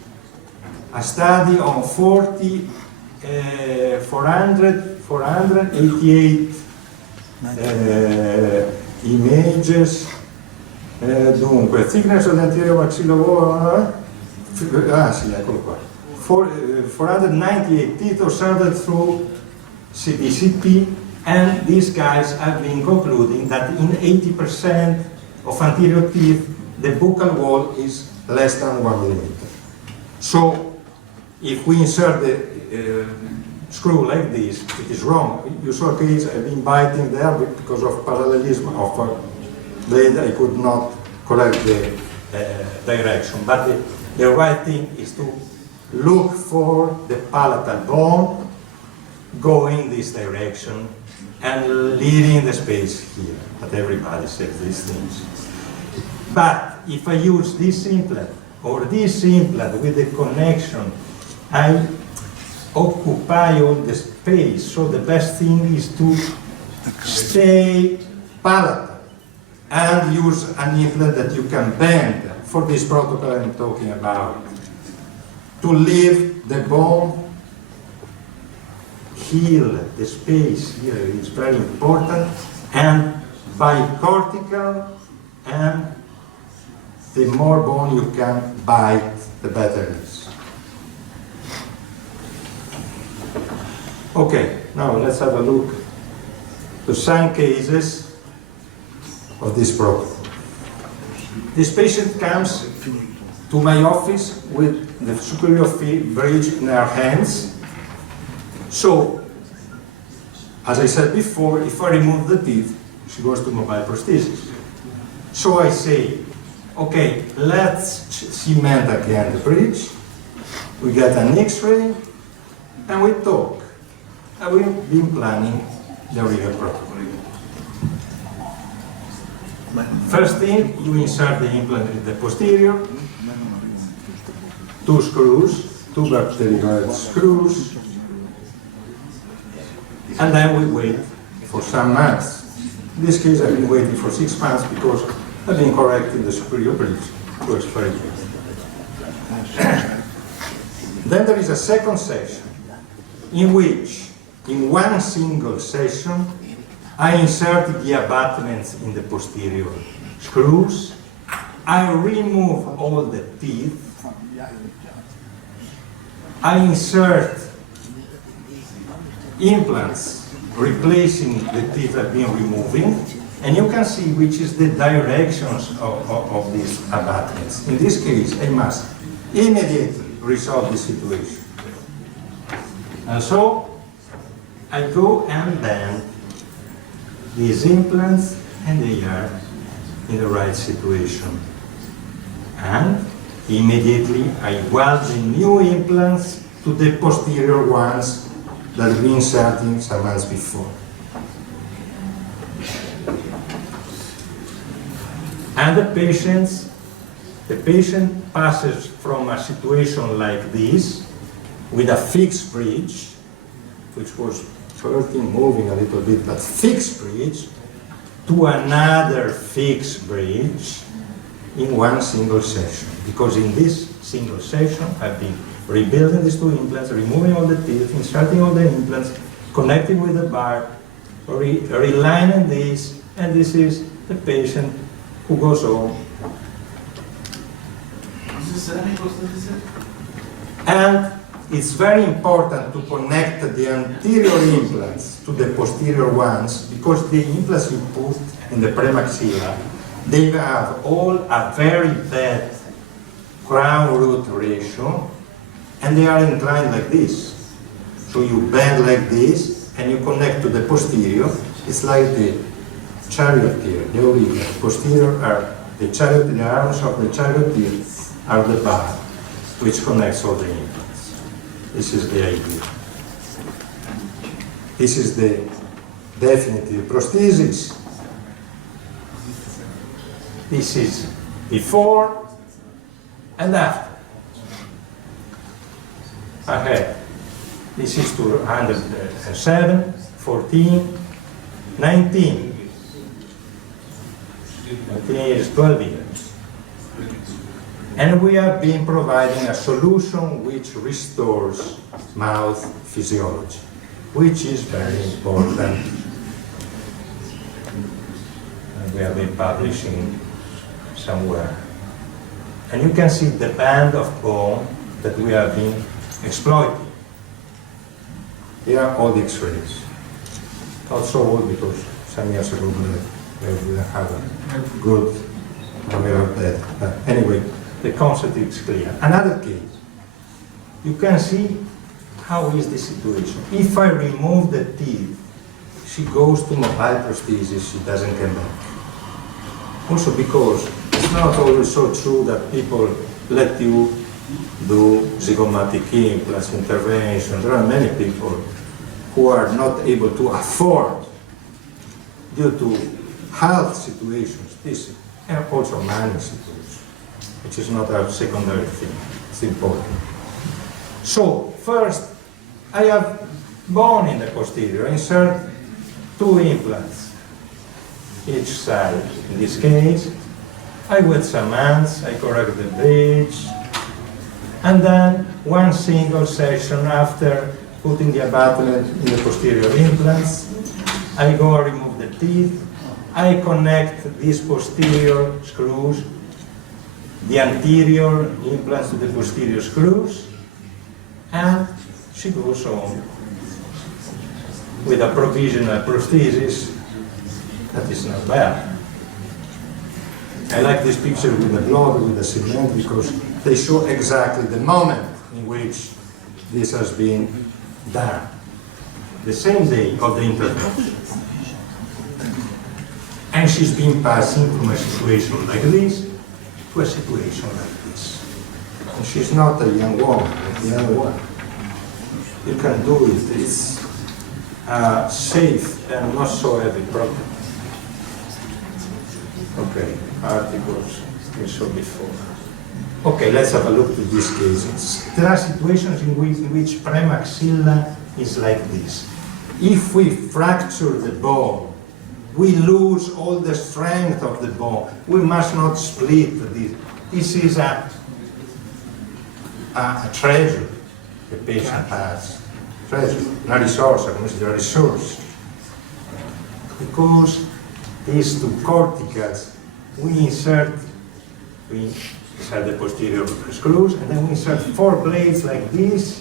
a study on 488 images. Dunque, thickness of the anterior maxillary, sì, eccolo qua. 498 teeth observed through CBCT, and these guys have been concluding that in 80% of anterior teeth, the buccal wall is less than 1 millimeter. So, if we insert the screw like this, it is wrong. You saw a case, I've been biting there because of parallelism of blade, I could not correct the direction. But the right thing is to look for the palatal bone going this direction and leaving the space here. But everybody says these things. But if I use this implant or this implant with the connection, I occupy all the space. So the best thing is to stay palatal and use an implant that you can bend for this protocol I'm talking about. To leave the bone, heal the space here is very important, and bicortical, and the more bone you can bite, the better it is. Okay, now let's have a look to some cases of this protocol. This patient comes to my office with the superior bridge in her hands. So, as I said before, if I remove the teeth, she goes to mobile prosthesis. So I say, okay, let's cement again the bridge. We get an X-ray, and we talk. And we've been planning the real protocol. First thing, you insert the implant in the posterior, 2 screws, 2 vertical screws, and then we wait for some months. In this case, I've been waiting for 6 months because I've been correcting the superior bridge. It works very good. Then there is a second session in which, in one single session, I insert the abutments in the posterior screws. I remove all the teeth. I insert implants replacing the teeth I've been removing, and you can see which is the directions of these abutments. In this case, I must immediately resolve the situation. And so, I go and bend these implants, and they are in the right situation. And immediately I weld the new implants to the posterior ones that we inserted some months before. And the patient passes from a situation like this, with a fixed bridge, which was moving a little bit, but fixed bridge, to another fixed bridge in one single session. Because in this single session, I've been rebuilding these two implants, removing all the teeth, inserting all the implants, connecting with the bar, relining this, and this is the patient who goes home. And it's very important to connect the anterior implants to the posterior ones, because the implants you put in the premaxilla, they have all a very bad crown root ratio, and they are inclined like this. So you bend like this, and you connect to the posterior. It's like the charioteer, the auricular. Posterior are the charioteer, the arms of the charioteer are the bar, which connects all the implants. This is the idea. This is the definitive prosthesis. This is before and after. Ahead. This is 207, 14, 19. 19 is 12 years. And we have been providing a solution which restores mouth physiology, which is very important. And we have been publishing somewhere. And you can see the band of bone that we have been exploiting. Here are all the X-rays. Not so old because some years ago we didn't have a good aware of that. But anyway, the concept is clear. Another case. You can see how is the situation. If I remove the teeth, she goes to mobile prosthesis, she doesn't come back. Also because it's not always so true that people let you do zygomatic implants, intervention. There are many people who are not able to afford, due to health situations, this, and also money situations, which is not a secondary thing, it's important. So, first, I have bone in the posterior, insert 2 implants each side. In this case, I wet some hands, I correct the bridge, and then one single session after putting the abutment in the posterior implants, I go and remove the teeth, I connect these posterior screws, the anterior implants to the posterior screws, and she goes home with a provisional prosthesis that is not bad. I like this picture with the blood, with the cement, because they show exactly the moment in which this has been done. The same day of the intervention. And she's been passing from a situation like this to a situation like this. And she's not a young woman, like the other one. You can do it. It's safe and not so heavy problem. Okay, articles we saw before. Okay, let's have a look at these cases. There are situations in which premaxilla is like this. If we fracture the bone, we lose all the strength of the bone. We must not split this. This is a treasure the patient has. Treasure, una risorsa, come si dice, a resource. Because these 2 corticals, we insert the posterior screws, and then we insert 4 blades like this,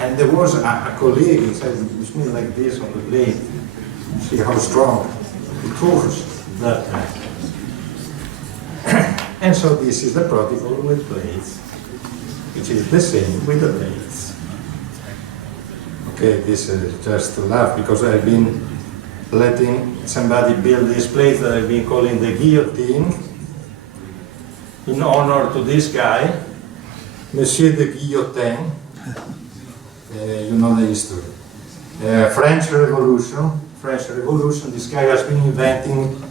and there was a colleague inside with me like this on the blade. See how strong it was that time. And so this is the protocol with blades, which is the same with the blades. Okay, this is just to laugh because I've been letting somebody build this place that I've been calling the guillotine, in honor to this guy, Monsieur de Guillotin. You know the history. French Revolution, this guy has been inventing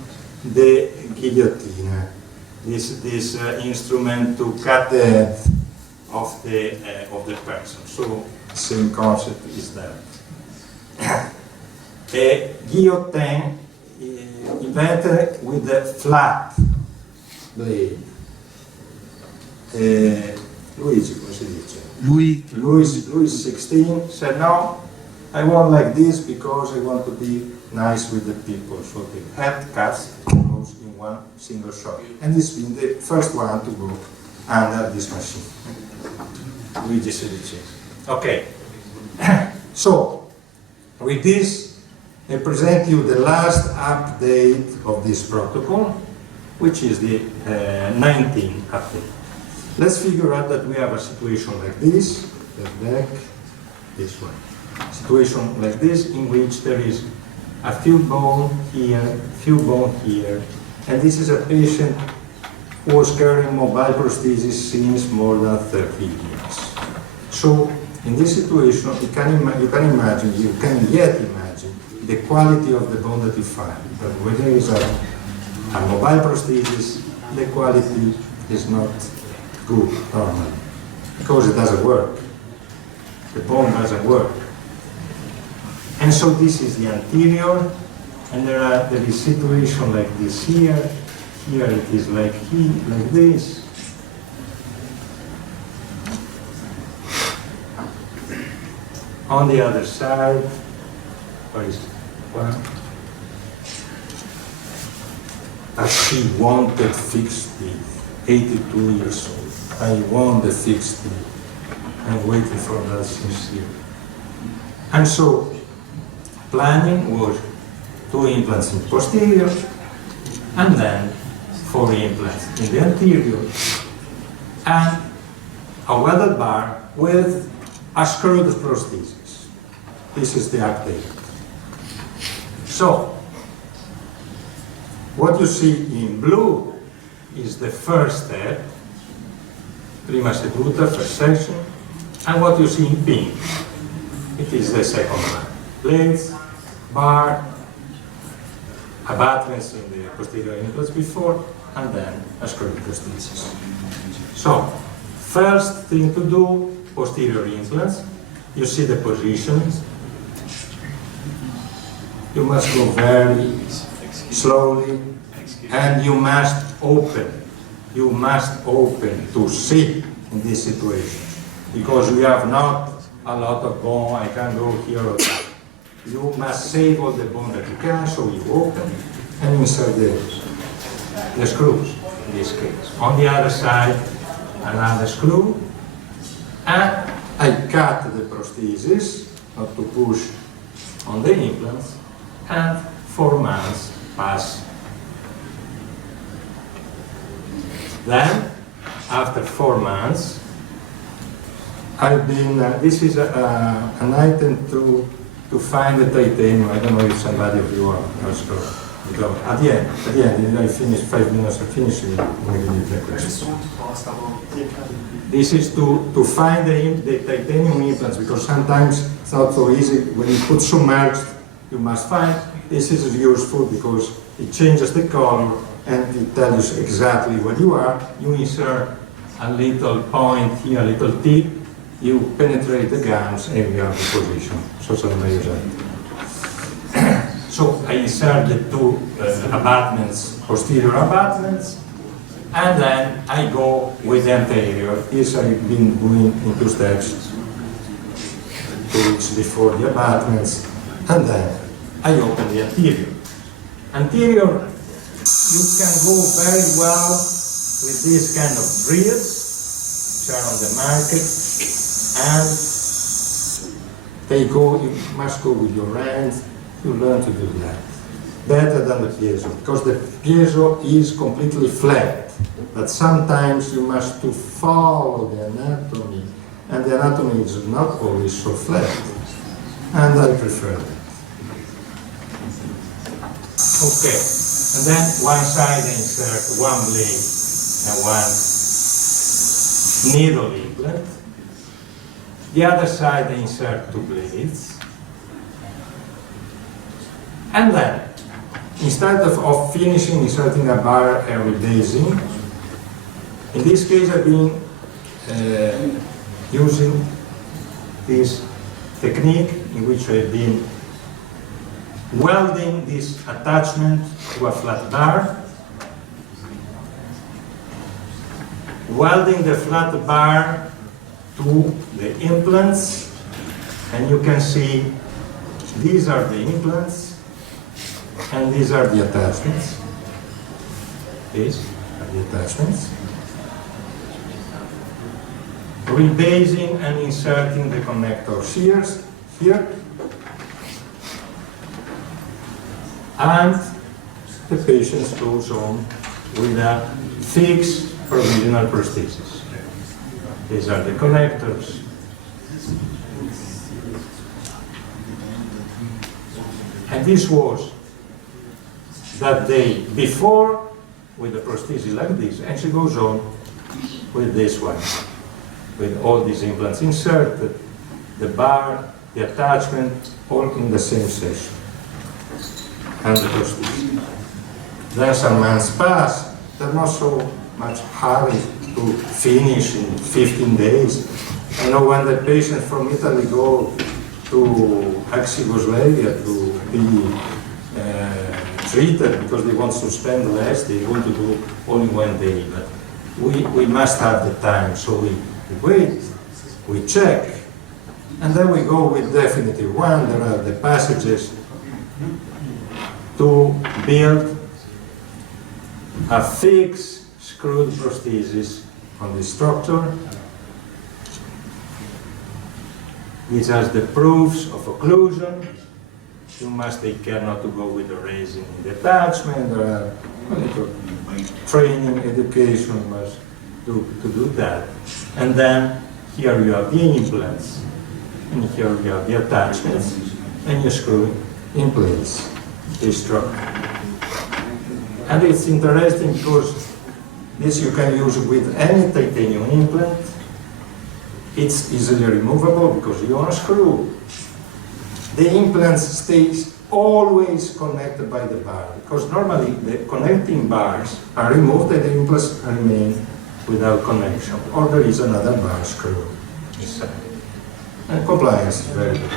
the guillotine, this instrument to cut the head of the person. So the same concept is that. A guillotine invented with the flat blade. Luigi, come si dice? Louis XVI said, no, I want like this because I want to be nice with the people. So the head cuts goes in one single shot. And he's been the first one to go under this machine. Luigi XVI. Okay. So, with this, I present you the last update of this protocol, which is the 19th update. Let's figure out that we have a situation like this, back, this one. Situation like this in which there is a few bone here, few bone here, and this is a patient who was carrying mobile prosthesis since more than 30 years. So, in this situation, you can yet imagine the quality of the bone that you find. But when there is a mobile prosthesis, the quality is not good normally, because it doesn't work. The bone doesn't work. And so this is the anterior, and there is situation like this here. Here it is like this. On the other side, where is it? Well, as she wanted fixed teeth, 82 years old. I want the fixed teeth. I'm waiting for that sincere. And so, planning was 2 implants in posterior, and then 4 implants in the anterior, and a welded bar with a screwed prosthesis. This is the update. So, what you see in blue is the first step, prima seduta, first section, and what you see in pink, it is the second one. Blades, bar, abutments in the posterior implants before, and then a screwed prosthesis. So, first thing to do, posterior implants. You see the positions. You must go very slowly, and you must open. You must open to see in this situation, because we have not a lot of bone. I can go here or there. You must save all the bone that you can, so you open and insert the screws, in this case. On the other side, another screw, and I cut the prosthesis, not to push on the implants, and 4 months pass. Then, after 4 months, I've been, this is an item to find the titanium. I don't know if somebody of you are also. At the end, I finish 5 minutes, I finish it. This is to find the titanium implants, because sometimes it's not so easy. When you put submerged, you must find. This is useful because it changes the color and it tells you exactly where you are. You insert a little point here, a little tip, you penetrate the gums and you have the position. So I insert the 2 abutments, posterior abutments, and then I go with the anterior. This I've been doing in 2 steps, 2 weeks before the abutments, and then I open the anterior. Anterior, you can go very well with this kind of drills, which are on the market, and you must go with your hands. You learn to do that better than the piezo, because the piezo is completely flat, but sometimes you must to follow the anatomy, and the anatomy is not always so flat, and I prefer that. Okay, and then one side I insert 1 blade and 1 needle implant. The other side I insert 2 blades. And then, instead of finishing inserting a bar and rebasing, in this case I've been using this technique in which I've been welding this attachment to a flat bar, welding the flat bar to the implants, and you can see these are the implants and these are the attachments. These are the attachments. Rebasing and inserting the connector shears here. And the patient goes on with a fixed provisional prosthesis. These are the connectors. And this was that day before with the prosthesis like this, and she goes on with this one, with all these implants inserted, the bar, the attachment, all in the same session. And the prosthesis. Then some months pass, there's not so much hurry to finish in 15 days. I know when the patient from Italy go to ex-Yugoslavia to be treated because they want to spend less, they want to do only 1 day. But we must have the time, so we wait, we check, and then we go with definitive one. There are the passages to build a fixed screwed prosthesis on the structure. These are the proofs of occlusion. You must take care not to go with the raising in the attachment. There are training, education must to do that. And then here you have the implants, and here you have the attachments, and you screw in place this structure. And it's interesting because this you can use with any titanium implant. It's easily removable because you unscrew. The implant stays always connected by the bar, because normally the connecting bars are removed and the implants remain without connection, or there is another bar screw inside. And compliance is very good.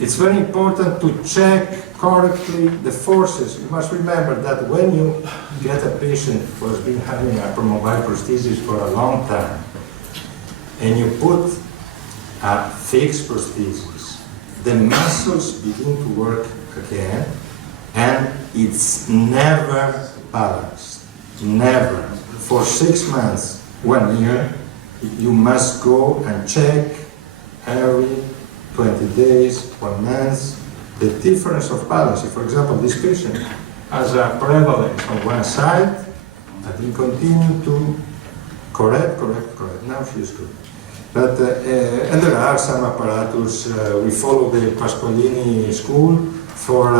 It's very important to check correctly the forces. You must remember that when you get a patient who has been having a mobile prosthesis for a long time, and you put a fixed prosthesis, the muscles begin to work again, and it's never balanced, never. For 6 months, 1 year, you must go and check every 20 days, 1 month, the difference of balance. For example, this patient has a prevalence on one side, and we continue to correct. Now she's good. But, and there are some apparatus. We follow the Pasqualini school for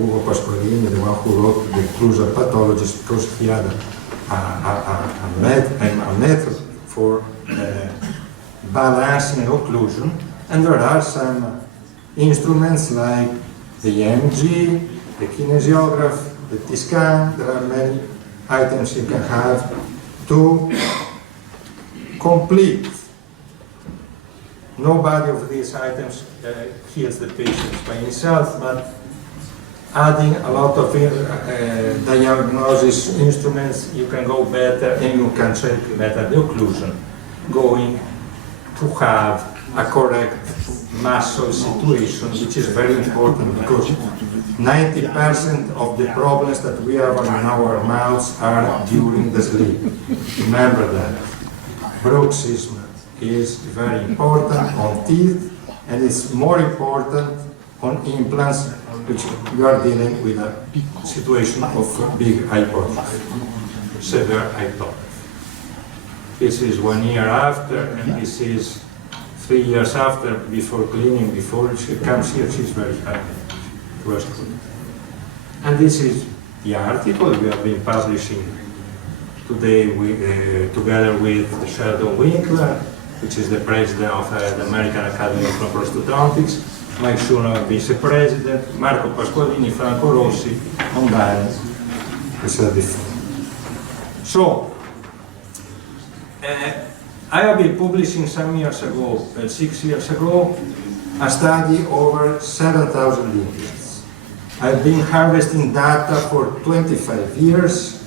Ugo Pasqualini, the one who wrote the Occlusal Pathologist, because he had a method for balancing occlusion. And there are some instruments like the EMG, the kinesiograph, the T-scan. There are many items you can have to complete. Nobody of these items heals the patient by himself, but adding a lot of diagnosis instruments, you can go better and you can check better the occlusion, going to have a correct muscle situation, which is very important because 90% of the problems that we have in our mouths are during the sleep. Remember that. Bruxism is very important on teeth, and it's more important on implants, which you are dealing with a situation of big hypotrophy, severe hypotrophy. This is 1 year after, and this is 3 years after, before cleaning, before she comes here, she's very happy. It was good. And this is the article we have been publishing today together with Sheldon Winkler, which is the president of the American Academy of Prosthodontics, Mike Schuner, vice president, Marco Pasqualini, Franco Rossi, Mondani, we said before. So, I have been publishing some years ago, 6 years ago, a study over 7,000 dentists. I've been harvesting data for 25 years.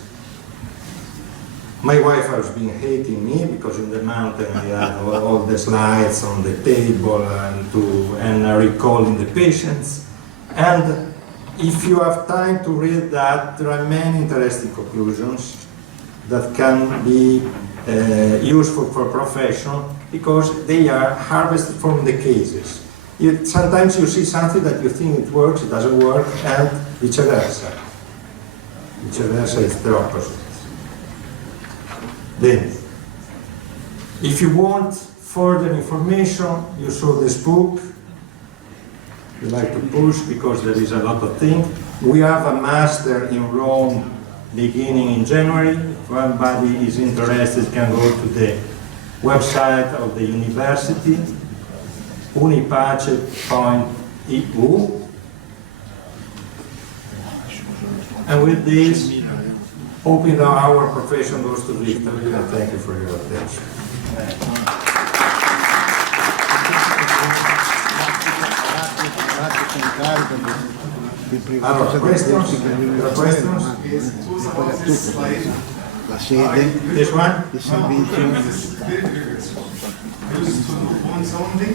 My wife has been hating me because in the mountain I had all the slides on the table and recalling the patients. And if you have time to read that, there are many interesting conclusions that can be useful for professional because they are harvested from the cases. Sometimes you see something that you think it works, it doesn't work, and vice versa. Vice versa is the opposite. Then, if you want further information, you saw this book. You like to push because there is a lot of things. We have a master in Rome beginning in January. If anybody is interested, can go to the website of the university, unipace.eu. And with this, hoping that our profession goes to victory, and thank you for your attention. Allora, questions? La sede, This one? il servizio. Used to do bones only,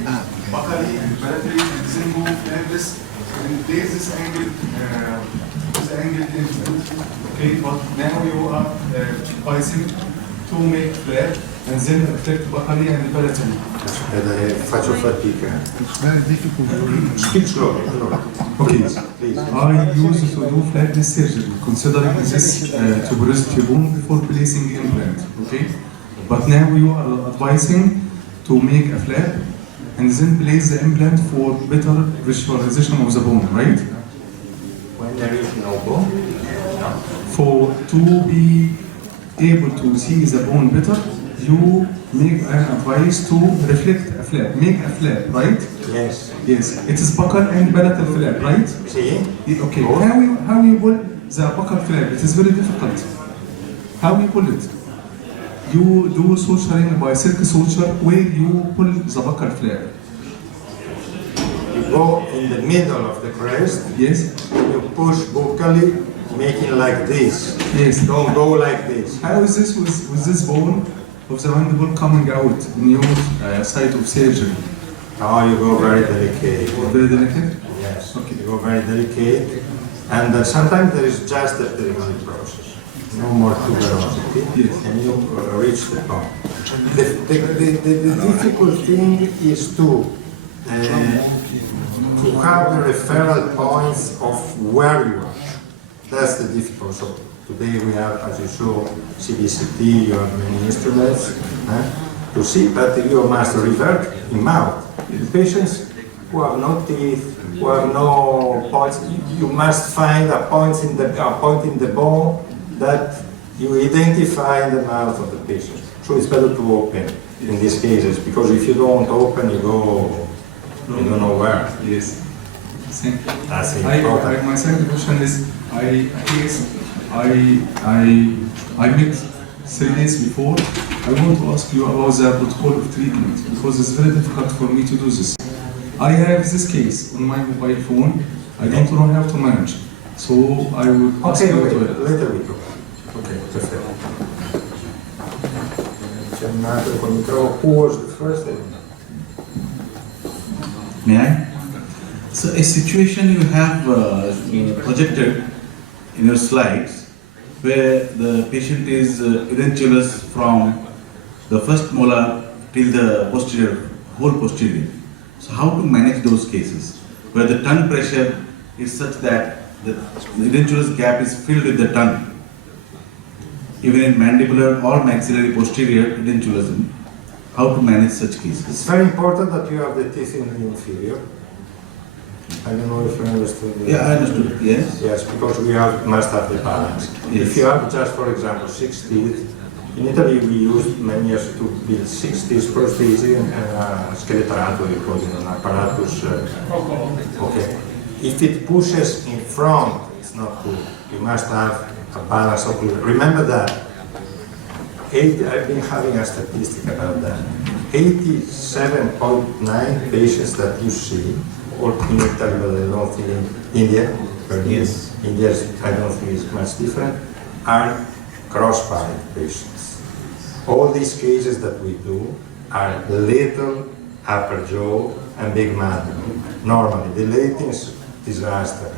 Bakari, Baratari, Zingu, Nervous, and there's this angle, implant. Okay, but now you are pricing to make flat and then affect Bakari and Baratari. Faccio fatica. It's very difficult to read. Speak slowly. Okay, Please. I used to do flatness surgery, considering this tuberosity bone before placing implant, okay? But now you are advising to make a flap and then place the implant for better visualization of the bone, right? When there is no bone? For to be able to see the bone better, you make an advice to reflect a flap, make a flap, right? Yes. Yes, it is buccal and palatal flap, right? See? Okay, how you pull the buccal flap? It is very difficult. How you pull it? You do suturing by silk suture where you pull the buccal flap. You go in the middle of the crest. Yes. You push buccally, making like this. Yes. Don't go like this. How is this with this bone of the mandible coming out in your site of surgery? Oh, you go very delicate. Very delicate? Yes. Okay. You go very delicate. And sometimes there is just a delivery process. No more tuberosity. Yes. And you reach the bone. The difficult thing is to have the referral points of where you are. That's the difficult. So today we have, as you saw, CBCT, you have many instruments to see, but you must revert in mouth. The patients who have no teeth, who have no points, you must find a point in the bone that you identify in the mouth of the patient. So it's better to open in these cases, because if you don't open, you don't know where. Yes. Thank you. That's important. My second question is, I met 3 days before. I want to ask you about the protocol of treatment, because it's very difficult for me to do this. I have this case on my mobile phone. I don't know how to manage. So I would ask you to help. Later we go. Okay, perfect. Who was the first? May I? So a situation you have projected in your slides where the patient is edentulous from the first molar till the posterior, whole posterior. So how to manage those cases where the tongue pressure is such that the edentulous gap is filled with the tongue, even in mandibular or maxillary posterior edentulism? How to manage such cases? It's very important that you have the teeth in the inferior. I don't know if you understood. Yeah, I understood. Yes. Yes, because must have the balance. Yes. If you have just, for example, 6 teeth, in Italy we used many years to build 6 teeth prosthesis and schelettrato, we call it an apparatus. Okay. If it pushes in front, it's not good. You must have a balance of. Remember that I've been having a statistic about that. 87.9 patients that you see, all in Italy, but I don't think in India, yes. India, I don't think is much different, are cross-parent patients. All these cases that we do are little upper jaw and big mandible. Normally, the lating is disaster,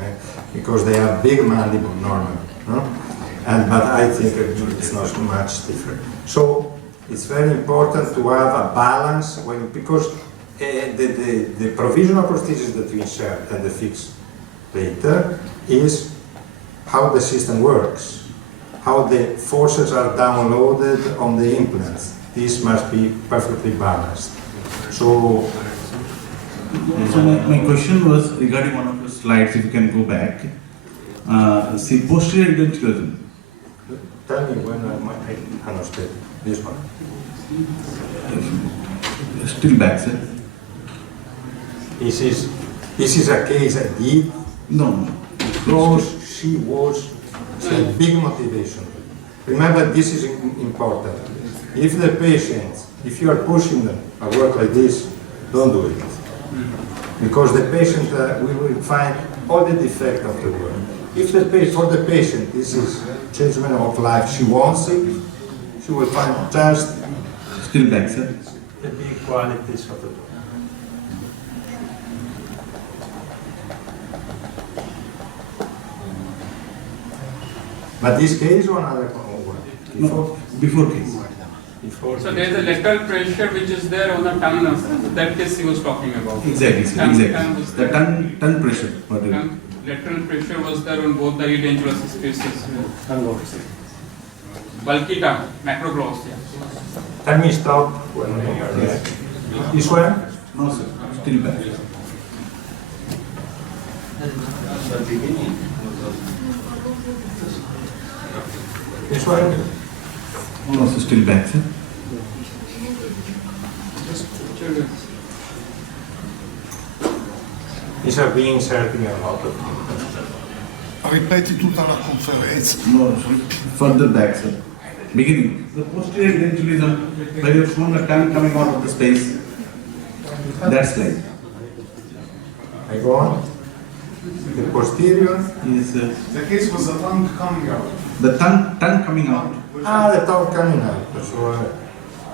because they have big mandible normally. No? But I think it's not much different. So it's very important to have a balance because the provisional prosthesis that we insert and the fix later is how the system works, how the forces are downloaded on the implants. This must be perfectly balanced. So my question was regarding one of the slides, if you can go back. See, posterior edentulosum. Tell me when I understand this one. Still back, sir. This is a case I did. No. Because she was a big motivation. Remember, this is important. If the patient, if you are pushing them a work like this, don't do it. Because the patient, we will find all the defect of the work. If for the patient, this is changement of life, she wants it, she will find just still back, sir. The big qualities of the work. But this case or another one? Before case. So there is a lateral pressure which is there on the tongue. That case he was talking about. Exactly, sir. Exactly. The tongue pressure. Lateral pressure was there on both the edentulous spaces. Bulky tongue, macrogloss. Let me stop. This one? No, sir. Still back. This one? No, sir. Still back, sir. These are being inserting a lot of. Ripeti tutta la conferenza. No, further back, sir. Beginning. The posterior edentulosum, where you have shown the tongue coming out of the space. That slide. I go on. The posterior is. The case was the tongue coming out. The tongue coming out. The tongue coming out. So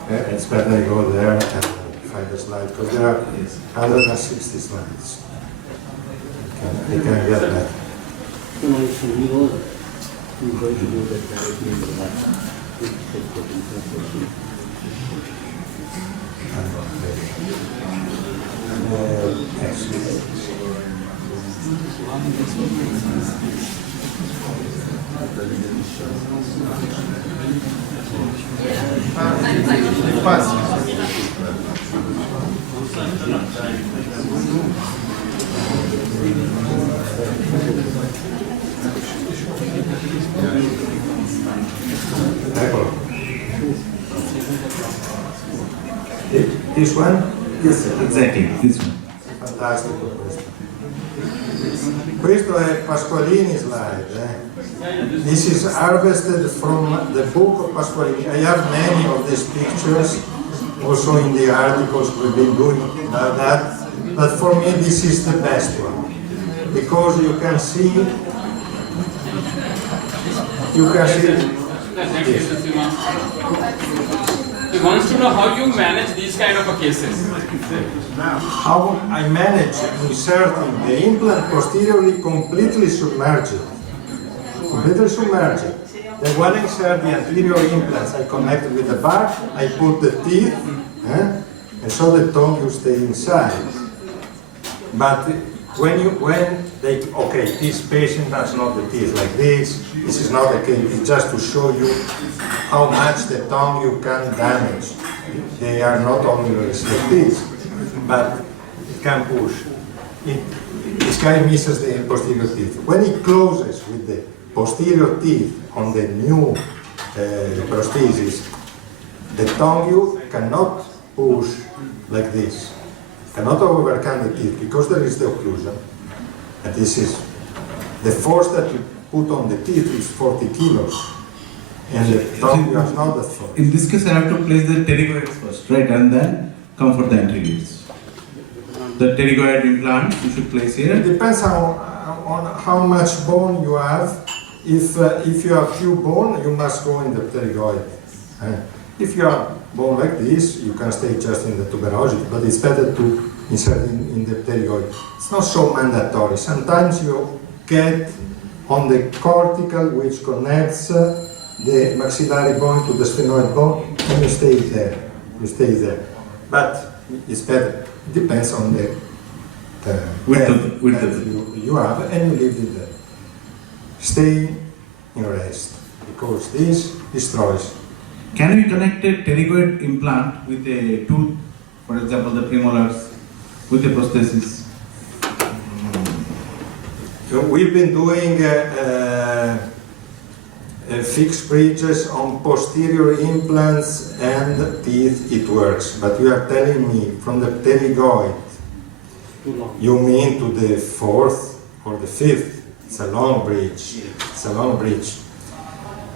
it's better I go there and find the slide because there are 160 slides. I can get that. I'm going to do that directly into that. This one? Yes, sir. Exactly. This one. Fantastico questo. Questo è Pasqualini slide. This is harvested from the book of Pasqualini. I have many of these pictures, also in the articles we've been doing about that. But for me, this is the best one because you can see. He wants to know how you manage these kind of cases. How I manage inserting the implant posteriorly completely submerged. Completely submerged. Then when I insert the anterior implants, I connect with the back, I put the teeth, and so the tongue will stay inside. But this patient has not the teeth like this is not the case, it's just to show you how much the tongue you can damage. They are not only like this, but it can push. This guy misses the posterior teeth. When it closes with the posterior teeth on the new prosthesis, the tongue you cannot push like this. Cannot overcome the teeth because there is the occlusion. And this is the force that you put on the teeth is 40 kilos. And the top was not the fourth. In this case, I have to place the pterygoids first, right, and then come for the anteriors. The pterygoid implant you should place here. It depends on how much bone you have. If you have few bone, you must go in the pterygoid. If you have bone like this, you can stay just in the tuberosity, but it's better to insert in the pterygoid. It's not so mandatory. Sometimes you get on the cortical, which connects the maxillary bone to the sphenoid bone, and you stay there. You stay there. But it's better. It depends on the depth you have, and you leave it there. Stay in rest, because this destroys. Can we connect a pterygoid implant with a tooth, for example, the premolars, with a prosthesis? So we've been doing fixed bridges on posterior implants and teeth, it works. But you are telling me from the pterygoid, you mean to the fourth or the fifth? It's a long bridge. It's a long bridge.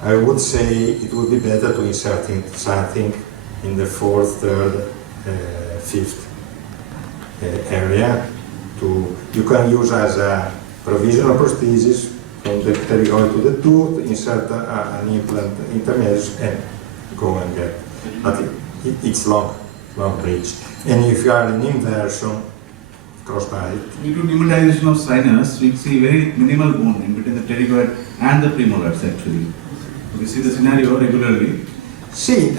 I would say it would be better to insert something in the fourth, third, fifth area. You can use as a provisional prosthesis from the pterygoid to the tooth, insert an implant intermediate, and go and get. But it's long bridge. And if you are in inversion, crossbite. Due to pneumatization of sinus, we see very minimal bone in between the pterygoid and the premolars actually. We see the scenario regularly. See,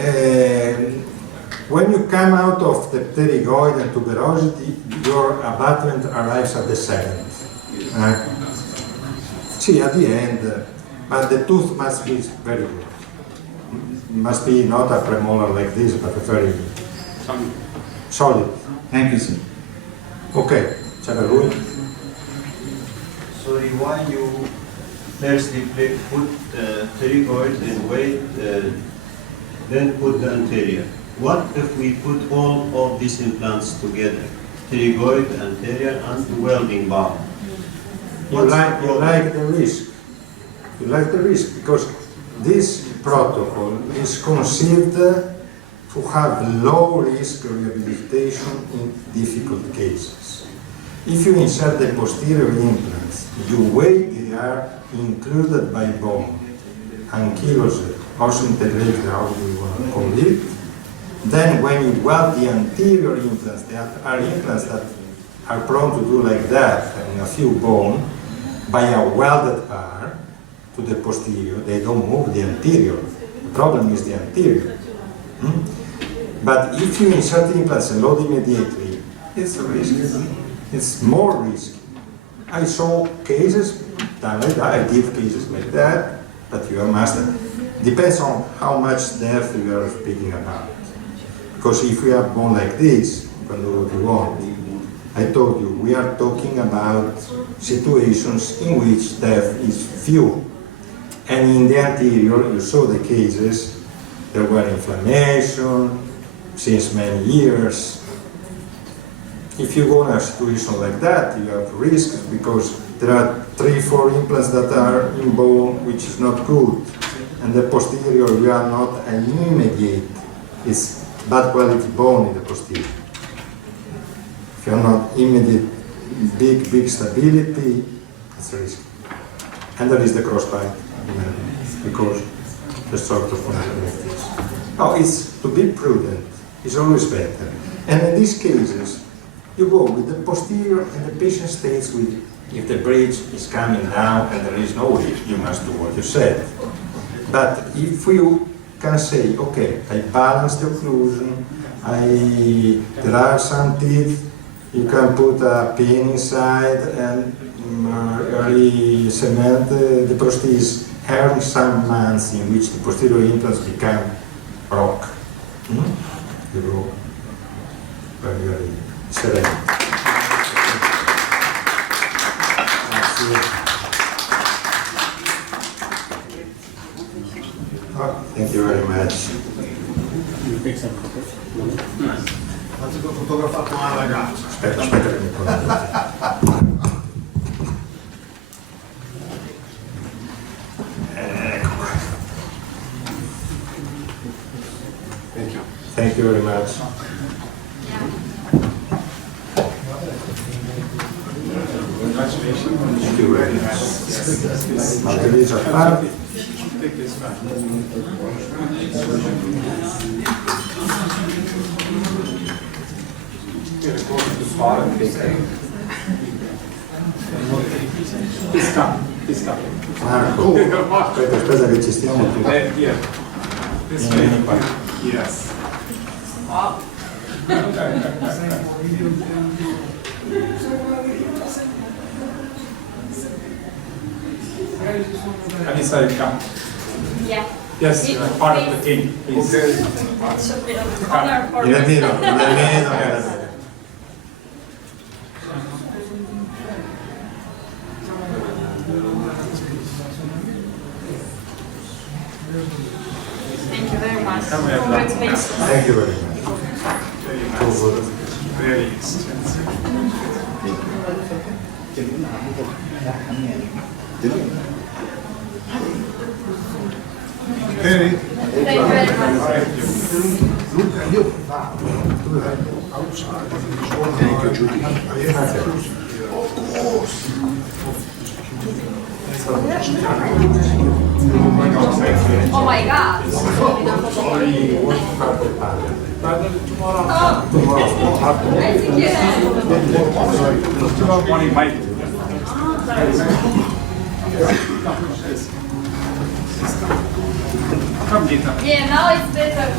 when you come out of the pterygoid and tuberosity, your abutment arrives at the seventh. See, at the end, but the tooth must be very good. Must be not a premolar like this, but a very solid. Thank you, sir. Okay, c'era lui. Sorry, why you first put pterygoid and wait, then put the anterior? What if we put all of these implants together? Pterygoid, anterior, and the welding bar? You like the risk. You like the risk because this protocol is conceived to have low risk rehabilitation in difficult cases. If you insert the posterior implants, you wait they are included by bone, ankylosed, also integrated, how do you want to call it. Then when you weld the anterior implants, there are implants that are prone to do like that, in a few bone, by a welded bar to the posterior, they don't move the anterior. The problem is the anterior. But if you insert the implants and load immediately, it's a risk. It's more risky. I saw cases done like that, I did cases like that, but you are master. Depends on how much depth you are speaking about. Because if we have bone like this, you can do what you want. I told you, we are talking about situations in which depth is few. And in the anterior, you saw the cases, there were inflammation since many years. If you go in a situation like that, you have risks because there are 3-4 implants that are in bone, which is not good. And the posterior, we are not an immediate, it's bad quality bone in the posterior. If you're not immediate, big stability, it's risky. And there is the crossbite, because the sort of connectivities. Oh, it's to be prudent, it's always better. And in these cases, you go with the posterior and the patient stays with, if the bridge is coming down and there is no risk, you must do what you said. But if you can say, okay, I balance the occlusion, there are some teeth, you can put a pin inside and early cement the prosthesis, having some months in which the posterior implants become rock. You go very serene. Thank you very much. Faccio fotografato una ragazza. Aspetta che mi prendo. Ecco qua. Thank you very much. Thank you very much. Margherita Farr. Marco, aspetta che ci stiamo tutti. Yes. Anissa, you come. Yeah. Yes, you are part of the team. Please. It should be an honor for me. Thank you very much. Congratulations. Thank you very much. Very extensive. Very. Thank you very much. Luca, io outside. Of course. Oh my God. Yeah, now it's better.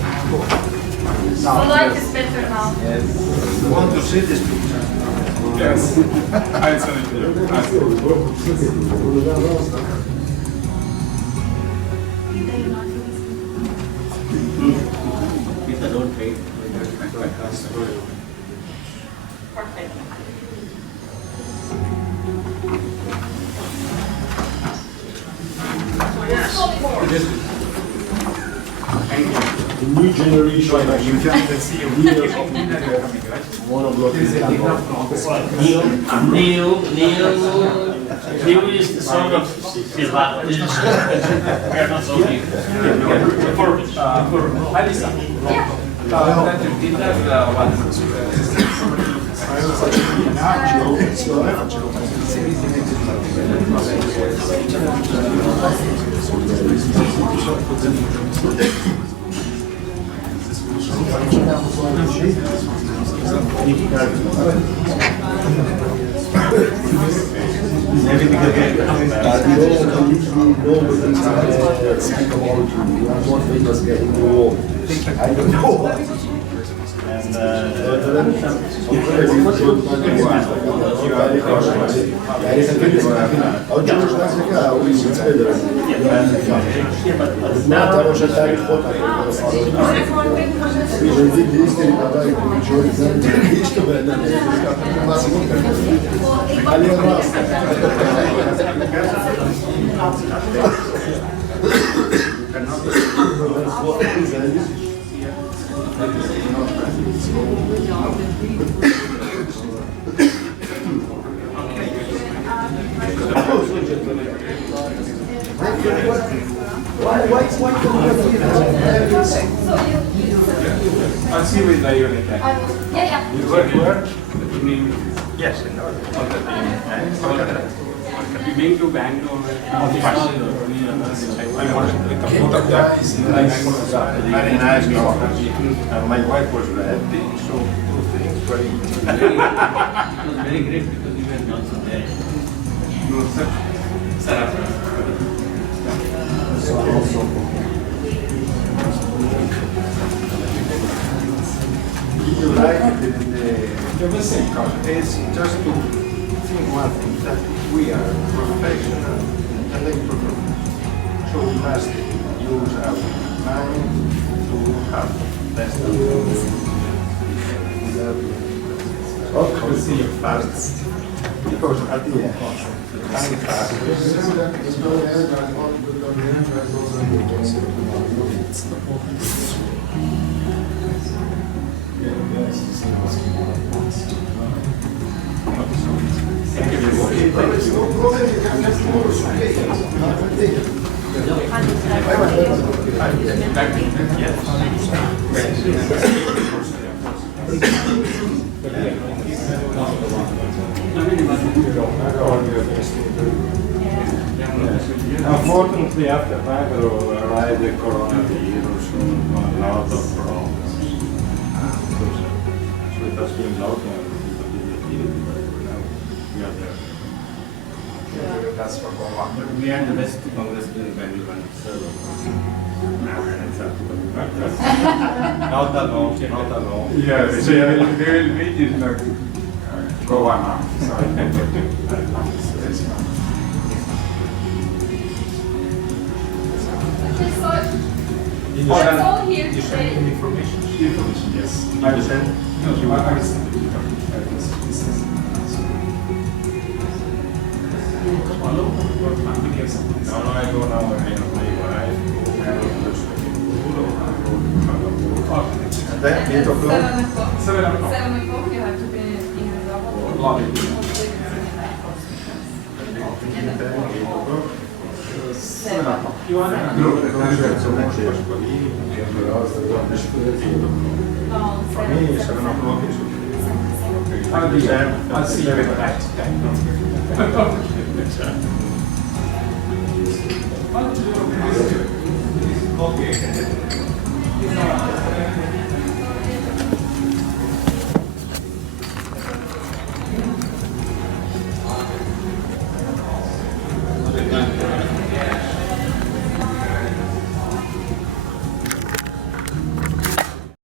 The light is better now. You want to see this picture? Yes. I'll send it to you. Peter, don't wait. Perfect. The new generation of New is the sort of Silva. We are not so big. For Alisa. That dinner I don't know. Oggi non c'è la devo cercare il foto non visto di parlare con i giorni visto per andare I'll see you with the unit. Yeah. You work? Yes, I know. Been to Bangalore. I wanted with the both of them. Very nice talk. My wife was happy, so two things very It was very great because you were also there. No, sir. you like it in the same context. It's just to think one thing, that we are professional electroprofessionals. So we must use our mind to have best of course, see you fast. Because at the end, time Yes. Unfortunately, after Magro arrived the coronavirus and a lot of problems. So it has been loud and now we are there. That's for Goa. We are the best Congress in Bangalore. Not alone, not alone. Yeah, they will meet in Goa now. Sorry. Okay, so that's all here today. Information, yes. I will send. No, I will send it. No, I go now and my wife. And then 8 o'clock. 7 o'clock. 7 o'clock you have to be in the lobby. You want to? No, 7 o'clock is I'll see you at night. Okay.